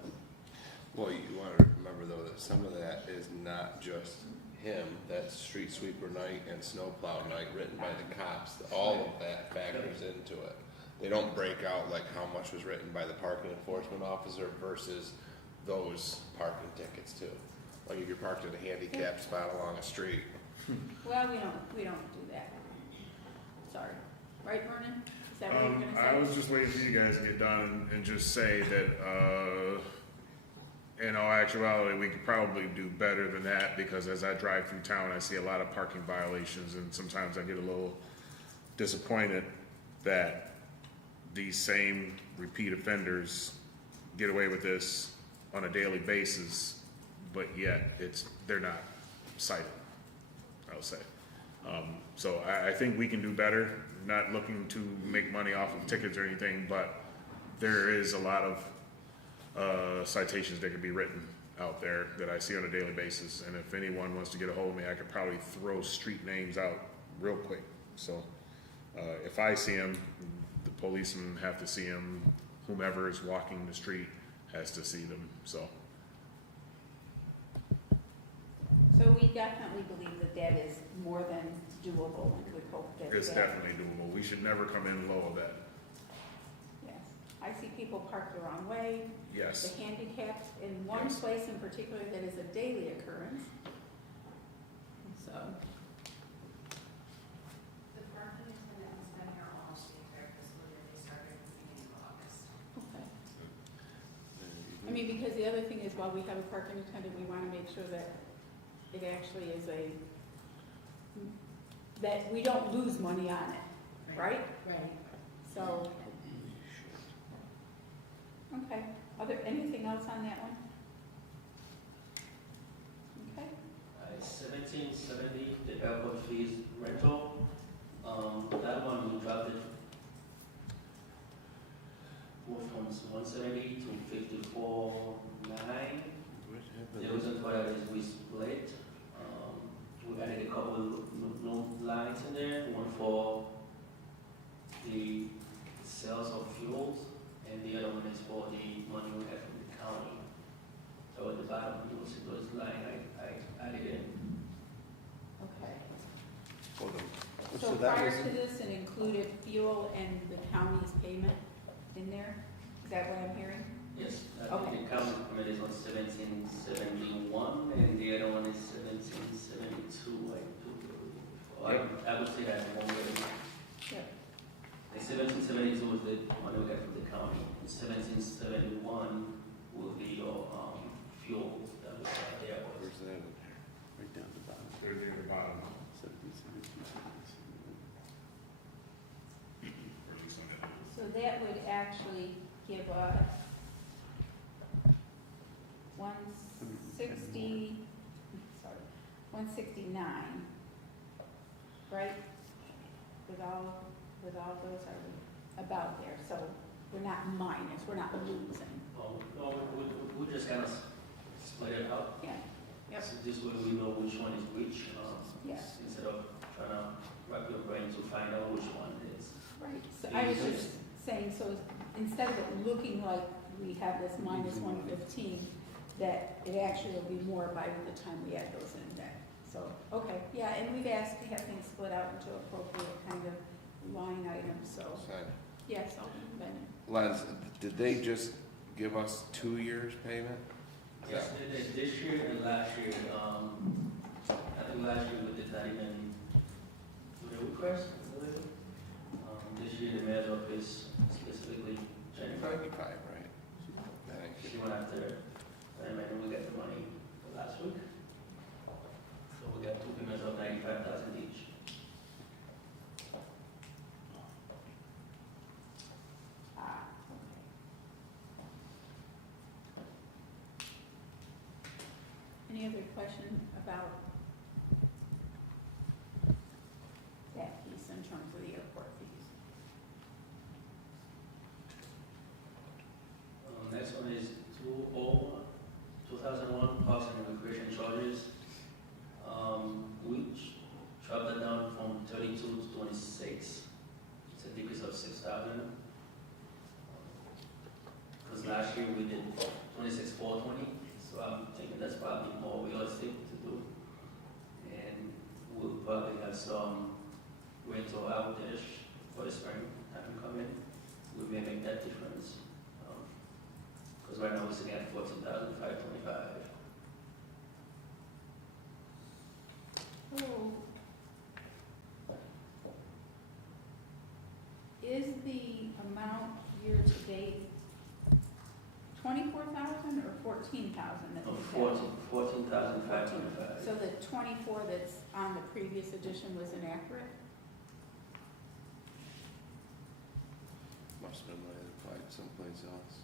Well, you want to remember though that some of that is not just him, that's street sweeper night and snowplow night written by the cops. All of that factors into it. They don't break out like how much was written by the parking enforcement officer versus those parking tickets too. Like if you're parked in a handicapped spot along a street. Well, we don't do that. Sorry. Right, Vernon? Is that what you're gonna say? I was just waiting for you guys to get done and just say that, in all actuality, we could probably do better than that, because as I drive through town, I see a lot of parking violations, and sometimes I get a little disappointed that these same repeat offenders get away with this on a daily basis, but yet they're not cited, I'll say. So I think we can do better, not looking to make money off of tickets or anything, but there is a lot of citations that could be written out there that I see on a daily basis, and if anyone wants to get a hold of me, I could probably throw street names out real quick. So if I see them, the policemen have to see them, whomever is walking the street has to see them, so. So we definitely believe that is more than doable, and we hope that. It's definitely doable. We should never come in low of that. Yes. I see people park the wrong way. Yes. The handicapped in one Yes. place in particular that is a daily occurrence. So, The parking attendant has been here almost the entire fiscal year. They started at the beginning of August. okay. Because the other thing is, while we have a parking attendant, we want to make sure that it actually is that we don't lose money on it, right? Right. So, okay. Anything else on that one? Okay. 1770, the airport fees rental. That one we dropped it from 170 to 54.9. The reason for that is we split. We added a couple of no lines in there. One for the sales of fuels, and the other one is for the money we have from the county. So at the bottom, you will see those lines I added in. Okay. Well, the So that prior was, to this, it included fuel and the county's payment in there? Is that what I'm hearing? Yes, I Okay. think the council permit is on 1771, and the other one is 1772, I would say that one way. Yep. Like 1772 is the one we got from the county, and 1771 will be your fuel that we got there. where's that in there? Right down the bottom. They're near the bottom. 1772. Or at least on that. So that would actually give us 160, sorry, 169, right? With all those are about there, so we're not minus, we're not losing. No, we just kind of split it out. Yeah, yep, So this way we know which one is which, yes, instead of trying to wrap your brain to find out which one it is. right. So I was just saying, so instead of it looking like we have this minus 115, that it actually will be more by the time we add those in there. So, okay, yeah, and we've asked to have things split out into appropriate kind of line items, so, Sign. yes, I'll be Lance, did they just give us 2 years payment? Is Yes, that- they did this year and last year. I think last year we did not even do the request. I believe. This year the mayor's office, specifically Jennifer, 95, right? That ain't good. she went after, and then we got the money for last week. So we got 2 payments of 95,000 each. Ah, okay. Any other question about that piece in terms of the airport fees? Next one is 2001 Parks and Recreation charges. We dropped it down from 32 to 26. It's a decrease of 6,000. Because last year we did 26,420, so I'm thinking that's probably more realistic to do. And we'll probably have some rental outage for the spring time coming. We may make that difference. Because right now we're sitting at 14,525. Oh. Is the amount year to date 24,000 or 14,000 that we have? 14,525. So the 24 that's on the previous edition was inaccurate? Must have been when I applied someplace else.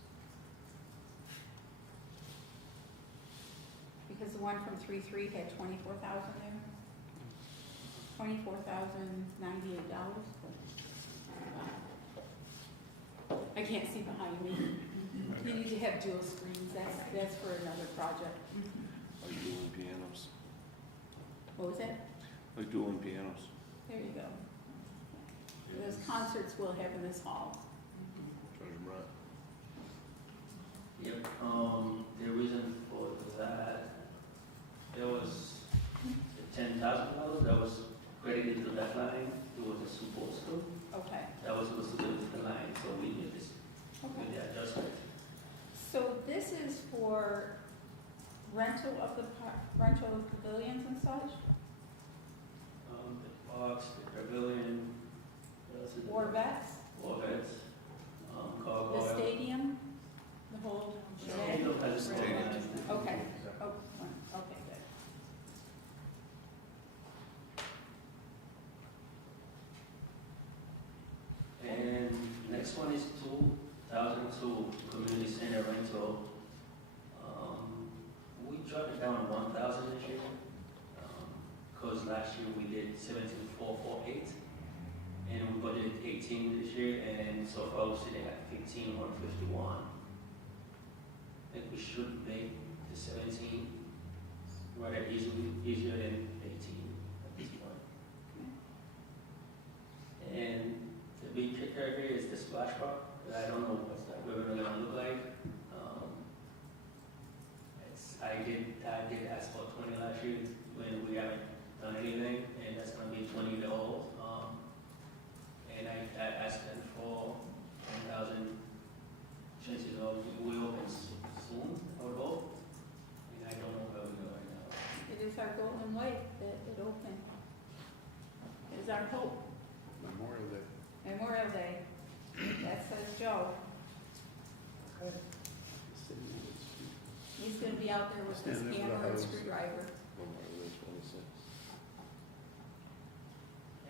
Because the one from 3.3 had 24,000 there? $24,098. I can't see behind me. You need to have dual screens, that's for another project. Like dueling pianos. What was that? Like dueling pianos. There you go. Those concerts we'll have in this hall. Treasure Brett. Yep, the reason for that, there was $10,000 that was credited to that line. It was supposed to. Okay, That was supposed to go to the line, so we did this, okay. with the adjustment. So this is for rental of rental of pavilions and such? The parks, the pavilion, what else is it? War vets, War vets, the gargoyle. stadium, the whole shebang? Stadium has a Stadium. Okay, oh, okay, good. And next one is 2002 community center rental. We dropped it down to 1,000 this year, because last year we did 17,448, and we budgeted 18 this year, and so far we're sitting at 15,151. I think we should make the 17 rather easier than 18 at this point. And the big kicker here is the splash park. I don't know what's that revenue gonna look like. I did ask for 20 last year when we haven't done anything, and that's gonna be $20. our hope. Memorial Day. Memorial Day. That says Joe. He's gonna be out there with his Stand there for the hammer and house. screwdriver. Memorial Day 26.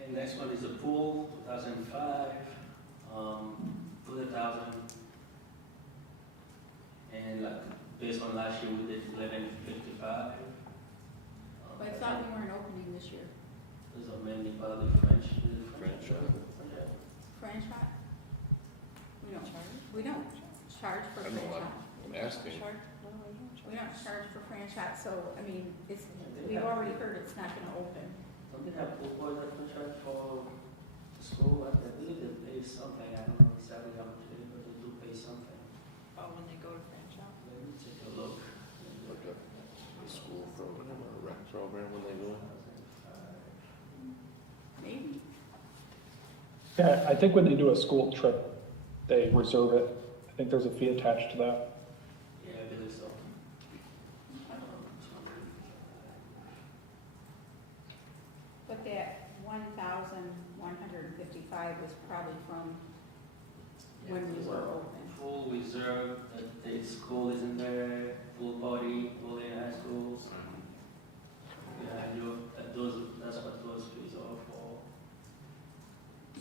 And next one is the pool, 2005, 2,000. And like, based on last year, we did 1155. But I thought we weren't opening this year. Those are mainly probably French. French, Fran shot? We don't charge. We don't charge for I Fran don't know, shot. I'm asking. We don't charge for Fran shot, so, I mean, it's, we've already heard it's not gonna open. Don't they have pool boys that contract for the school? I believe they pay something. I don't know exactly how much they, but they do pay something. Oh, when they go to Fran shop? Let me take a look. Like a school program or a rec program when they go. Maybe. Yeah, I think when they do a school trip, they reserve it. I think there's a fee attached to that. Yeah, I believe so. But that 1,155 was probably from when we were open. Full reserve, the school isn't there, full body, Olean High Schools. Yeah, that's what those fees are for.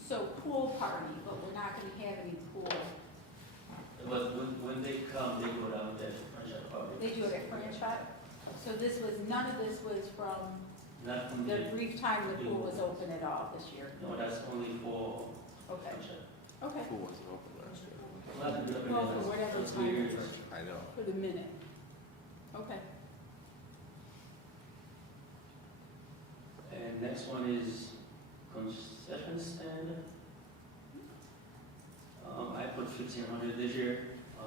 So pool party, but we're not gonna have any pool. But when they come, they go down there to French Republic. They do it at Fran shot? So this was, none of this was from Not from the the, brief time the pool was open at all this year? no, that's only for Okay, French. okay. Pool wasn't open last year. Well, for whatever time it is. I know. For the minute. Okay. And next one is concession stand. I put 1,500 this year,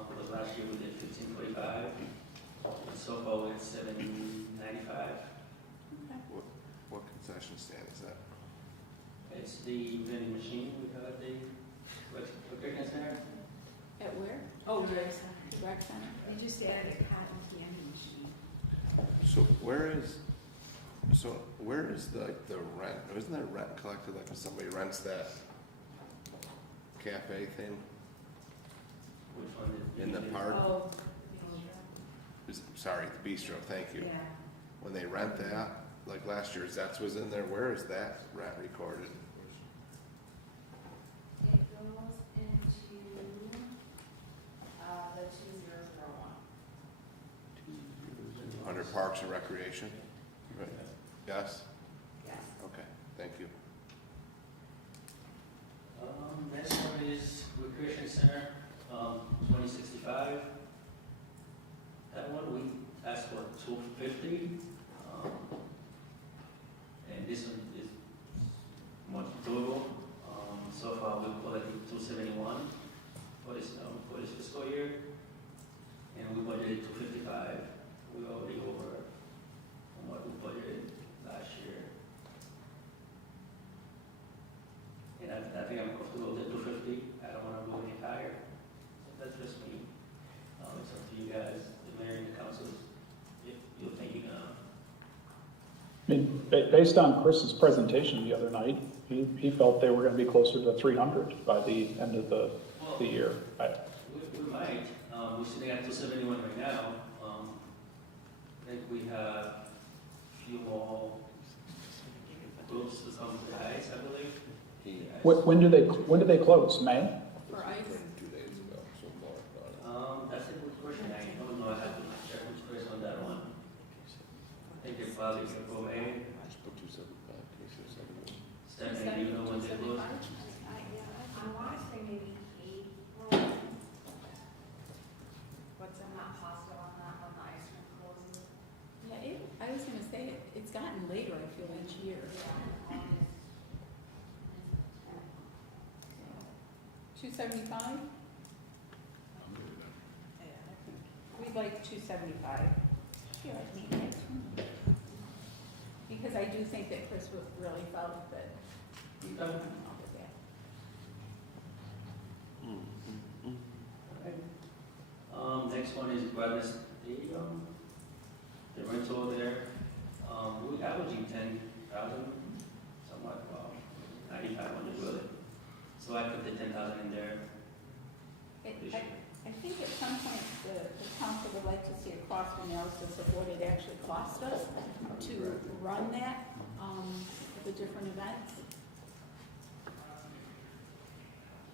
because last year we did 1,545. And so far we're at 795. What concession stand is that? It's the vending machine we got at the recreation center. At where? Oh, yes, the rec center. They just added a cotton candy machine. So where is the rent? Isn't there rent collected like if somebody rents that cafe thing Which one is? in the park? Oh, Sorry, the bistro, thank you. yeah. When they rent that, like last year's, that's was in there, where is that rent recorded? It goes into, the 2001. Under Parks and Recreation? Right. Yes? Yes. Okay, thank you. Next one is recreation center, 2065. That one we asked for 250. And this one is much total. So far we collected 271 for this fiscal year. And we budgeted 255. We're already over on what we budgeted last year. And I think I'm comfortable with the 250. I don't want to go any higher. So that's just me. It's up to you guys, the mayor and the council, if you're thinking of. I mean, based on Chris's presentation the other night, he felt they were gonna be closer to 300 by the end of the year. We might. We're sitting at 271 right now. I think we have a few more groups to come to the ice, I believe. When do they close? May? For ice? 2 days ago, so more about it. That's a good question. I don't know. I have to check which place on that one. I think they probably can go A. Just put 275, 277. Stephanie, do you know when they close? I want to say maybe April. What's I'm not positive on that when the ice rink closes. Yeah, I was gonna say, it's gotten later, I feel, each year. Yeah, August. 275? We'd like 275. Here, I need that too. Because I do think that Chris really felt that we were coming up with that. Next one is Gladys Stadium. The rental there, we're averaging 10,000, somewhat, the 10,000 in there this year. I think at some point the council would like to see a cost analysis of what it actually cost us to run that, the different events.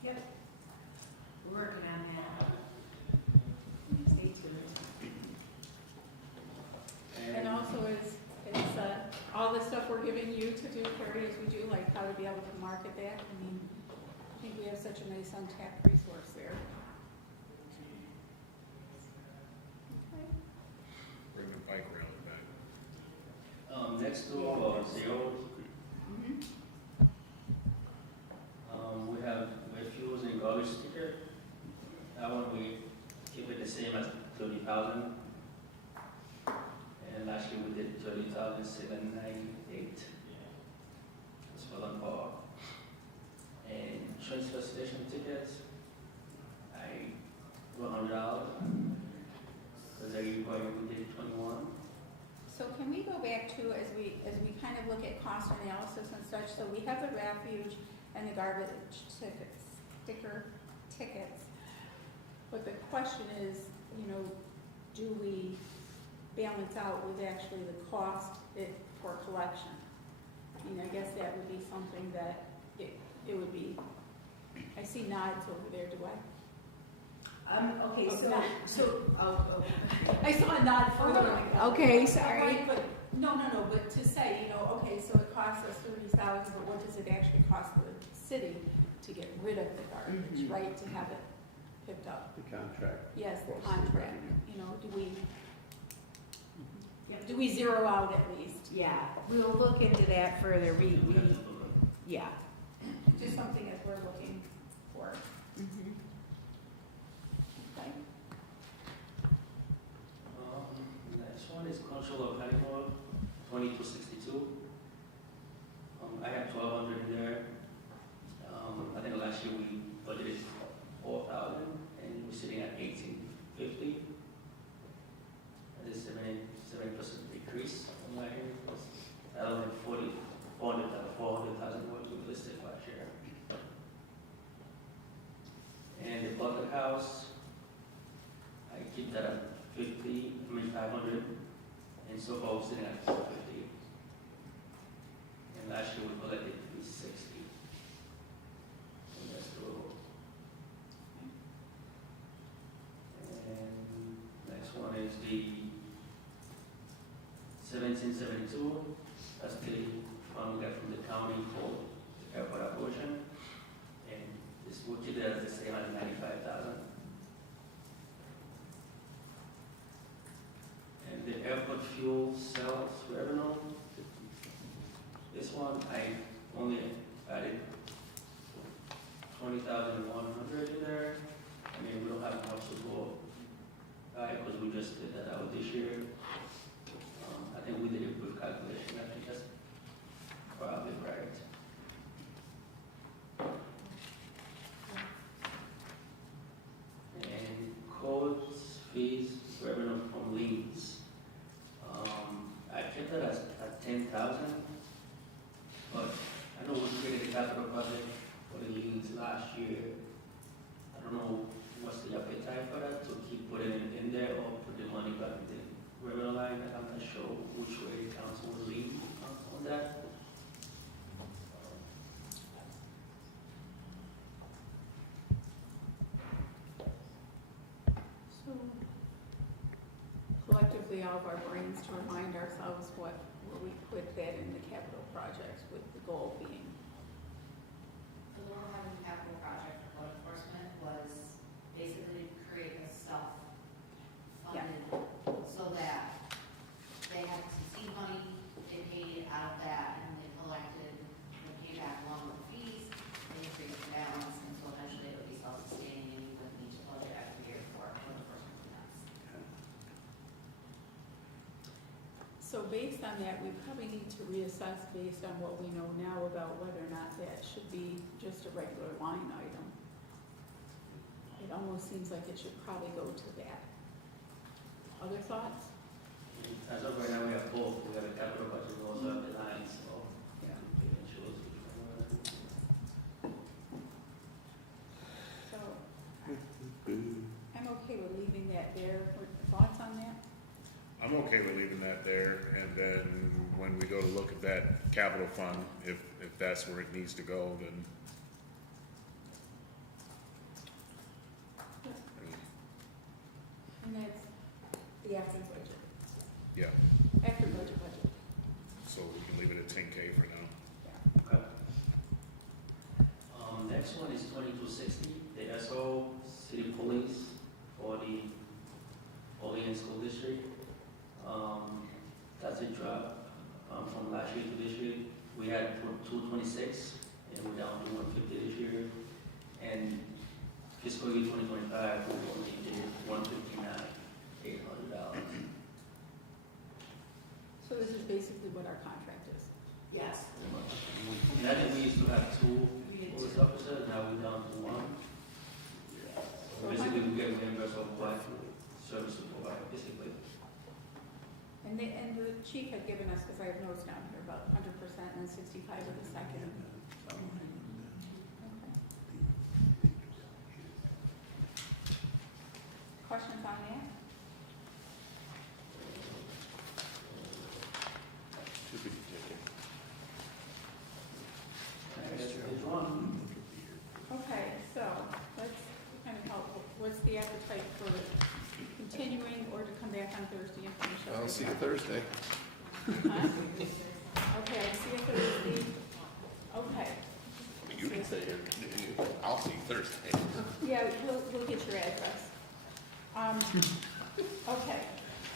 Yep. We're working on that. Stay tuned. And also is, all the stuff we're giving you to do, Carrie, as we do, like how to be able to market that. I mean, I think we have such a nice untapped resource there. Okay. Bring the bike rally back. Next to zero, we have refuse and garbage sticker. That one we keep it the same as 30,000. And last year we did 30,798. That's for one bar. And transfer station tickets, I $100. Because every year we did 21. So can we go back to, as we kind of look at cost analysis and such, so we have the refuge and the garbage tickets. But the question is, do we balance out with actually the cost for collection? I mean, I guess that would be something that it would be, I see nods over there, do I? Okay, Oh, I saw a nod further. Okay, sorry. Right, but, no, but to say, okay, so it costs us 30,000, but what does it actually cost the city to get rid of the garbage, right, to have it picked up? The contract. Yes, the contract, do we zero out at least? Yeah, we'll look into that further. Yeah. Just something as we're looking for. Okay. Next one is control of animal, 2262. I have 1,200 in there. I think last year we budgeted 4,000 and we're sitting at 1,850. That is 7% decrease on my end. I don't have 400,000 what we listed last year. And the bucket house, I keep that at 500, and so far we're sitting at 450. And last year we collected 360. And that's total. And next one is the 1772. That's the fund we got from the county for the airport operation. And this will keep it as the same at 95,000. And the airport fuel sales revenue, this one I only added 20,100 in there. I mean, we don't have much to go by because we just did that out this year. I think we did a good calculation. I think that's probably right. And codes, fees, revenue from liens. I kept that at 10,000, but I know we created a capital project for the liens last year. I don't know what's the appetite for that, to keep putting it in there or put the money back in the revenue line. I'm not sure which way the council will lean on that. So collectively, all of our brains to remind ourselves where we put that in the capital projects, with the goal being. The goal of having a capital project for code enforcement was basically to create a self-funded, so that they had some seed money, they paid out of that, and they collected, they paid back along with the fees, they increased the balance, and so eventually it would be self-sustaining, and you wouldn't need to budget every year for code enforcement events. So based on that, we probably need to reassess based on what we know now about whether or not that should be just a regular line item. It almost seems like it should probably go to that. Other thoughts? As of right now, we have both. We have a capital budget, we also have the lines, so Yeah. we can choose which one we want to do. okay with leaving that there, and then when we go to look at that capital fund, if that's where it needs to go, then. I mean, And that's the after budget, yeah, after budget. so we can leave it at 10K for now. Okay. Next one is 2260, the SO City Police for the Olean School District. That's a drop from last year to this year. We had 226, and we're down to 150 this year. And fiscal year 2025, we only did $159,800. So this is basically what our contract is. Yes. And I think we used to have 2 police officers, now we're down to 1. So basically, we get reimbursed of what service we provide, basically. And the chief had given us, because I have notes down here, about 100% and 65 of the second. So, okay. Questions on that? Should be taken. Next is 1. Okay, so let's kind of help. What's the appetite for continuing or to come back on Thursday and finish up? I'll see you Thursday. Huh? Okay, see you Thursday. Okay. You can stay here. I'll see you Thursday. Yeah, we'll get your address. Okay.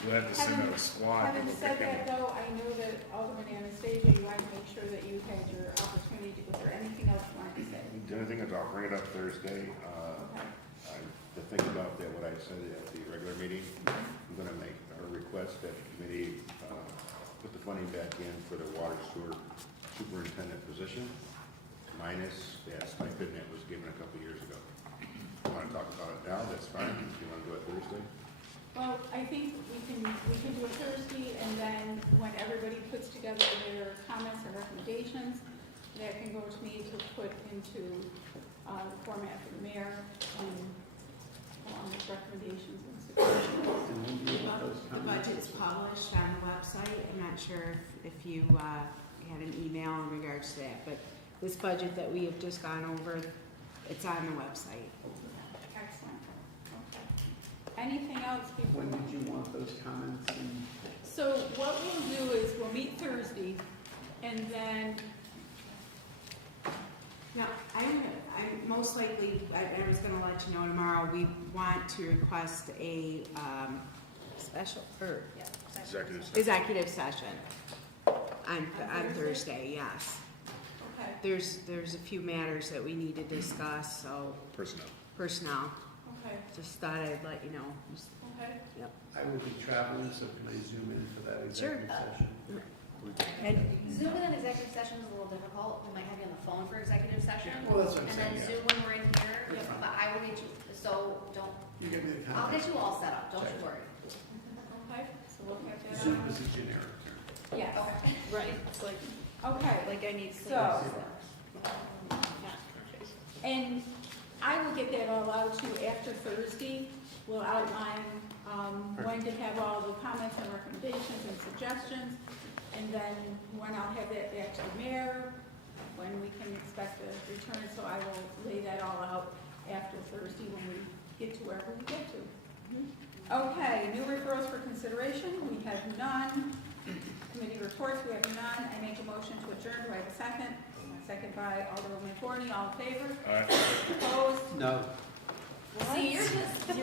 We'll have to send out a squad. Having said that, though, I know that Alderman Anastasia, you want to make sure that you had your opportunity. Was there anything else you wanted to say? The only thing is I'll bring it up Thursday. Okay. To think about that, what I said at the regular meeting, I'm gonna make a request that the committee, put the funding back in for the water sewer superintendent position, minus that stipend that was given a couple years ago. If you wanna talk about it now, that's fine. If you wanna do it Thursday. Well, I think we can do it Thursday, and then when everybody puts together their comments and recommendations, that can go to me to put into the format for the mayor, along with recommendations and suggestions. The budget's published on the website. I'm not sure if you had an email in regards to that, but this budget that we have just gone over, it's on the website. Excellent. Okay. Anything else before? When did you want those comments? And So what we'll do is we'll meet Thursday, and then No, I'm most likely, I was gonna let you know tomorrow, we want to request a special, or executive session on Thursday, yes. okay. There's a few matters that we need to discuss, so personnel. Okay. Just thought I'd let you know. Okay. Yep. I will be traveling, so can I zoom in for that executive session? Zoom in an executive session is a little difficult. We might have you on the phone for executive session. Well, that's what I'm saying, And then yeah. Zoom when we're in here, That's fine. but I will get you, so don't, You give me the I'll comments. get you all set up, don't you Check. worry. Okay, so we'll have that Zoom on. is a generic term. Yes, Okay. Right, it's like, okay. like I need. So, and I will get that all out to you after Thursday. We'll outline when to have all the comments and recommendations and suggestions, and then when I'll have that back to the mayor, when we can expect a return, so I will lay that all out after Thursday when we get to wherever we get to. Okay, new referrals for consideration, we have none. Committee reports, we have none. I make a motion to adjourn, do I have a second? Second by Alderwoman Forney, all in favor? All right. Opposed? No. See, you're just, We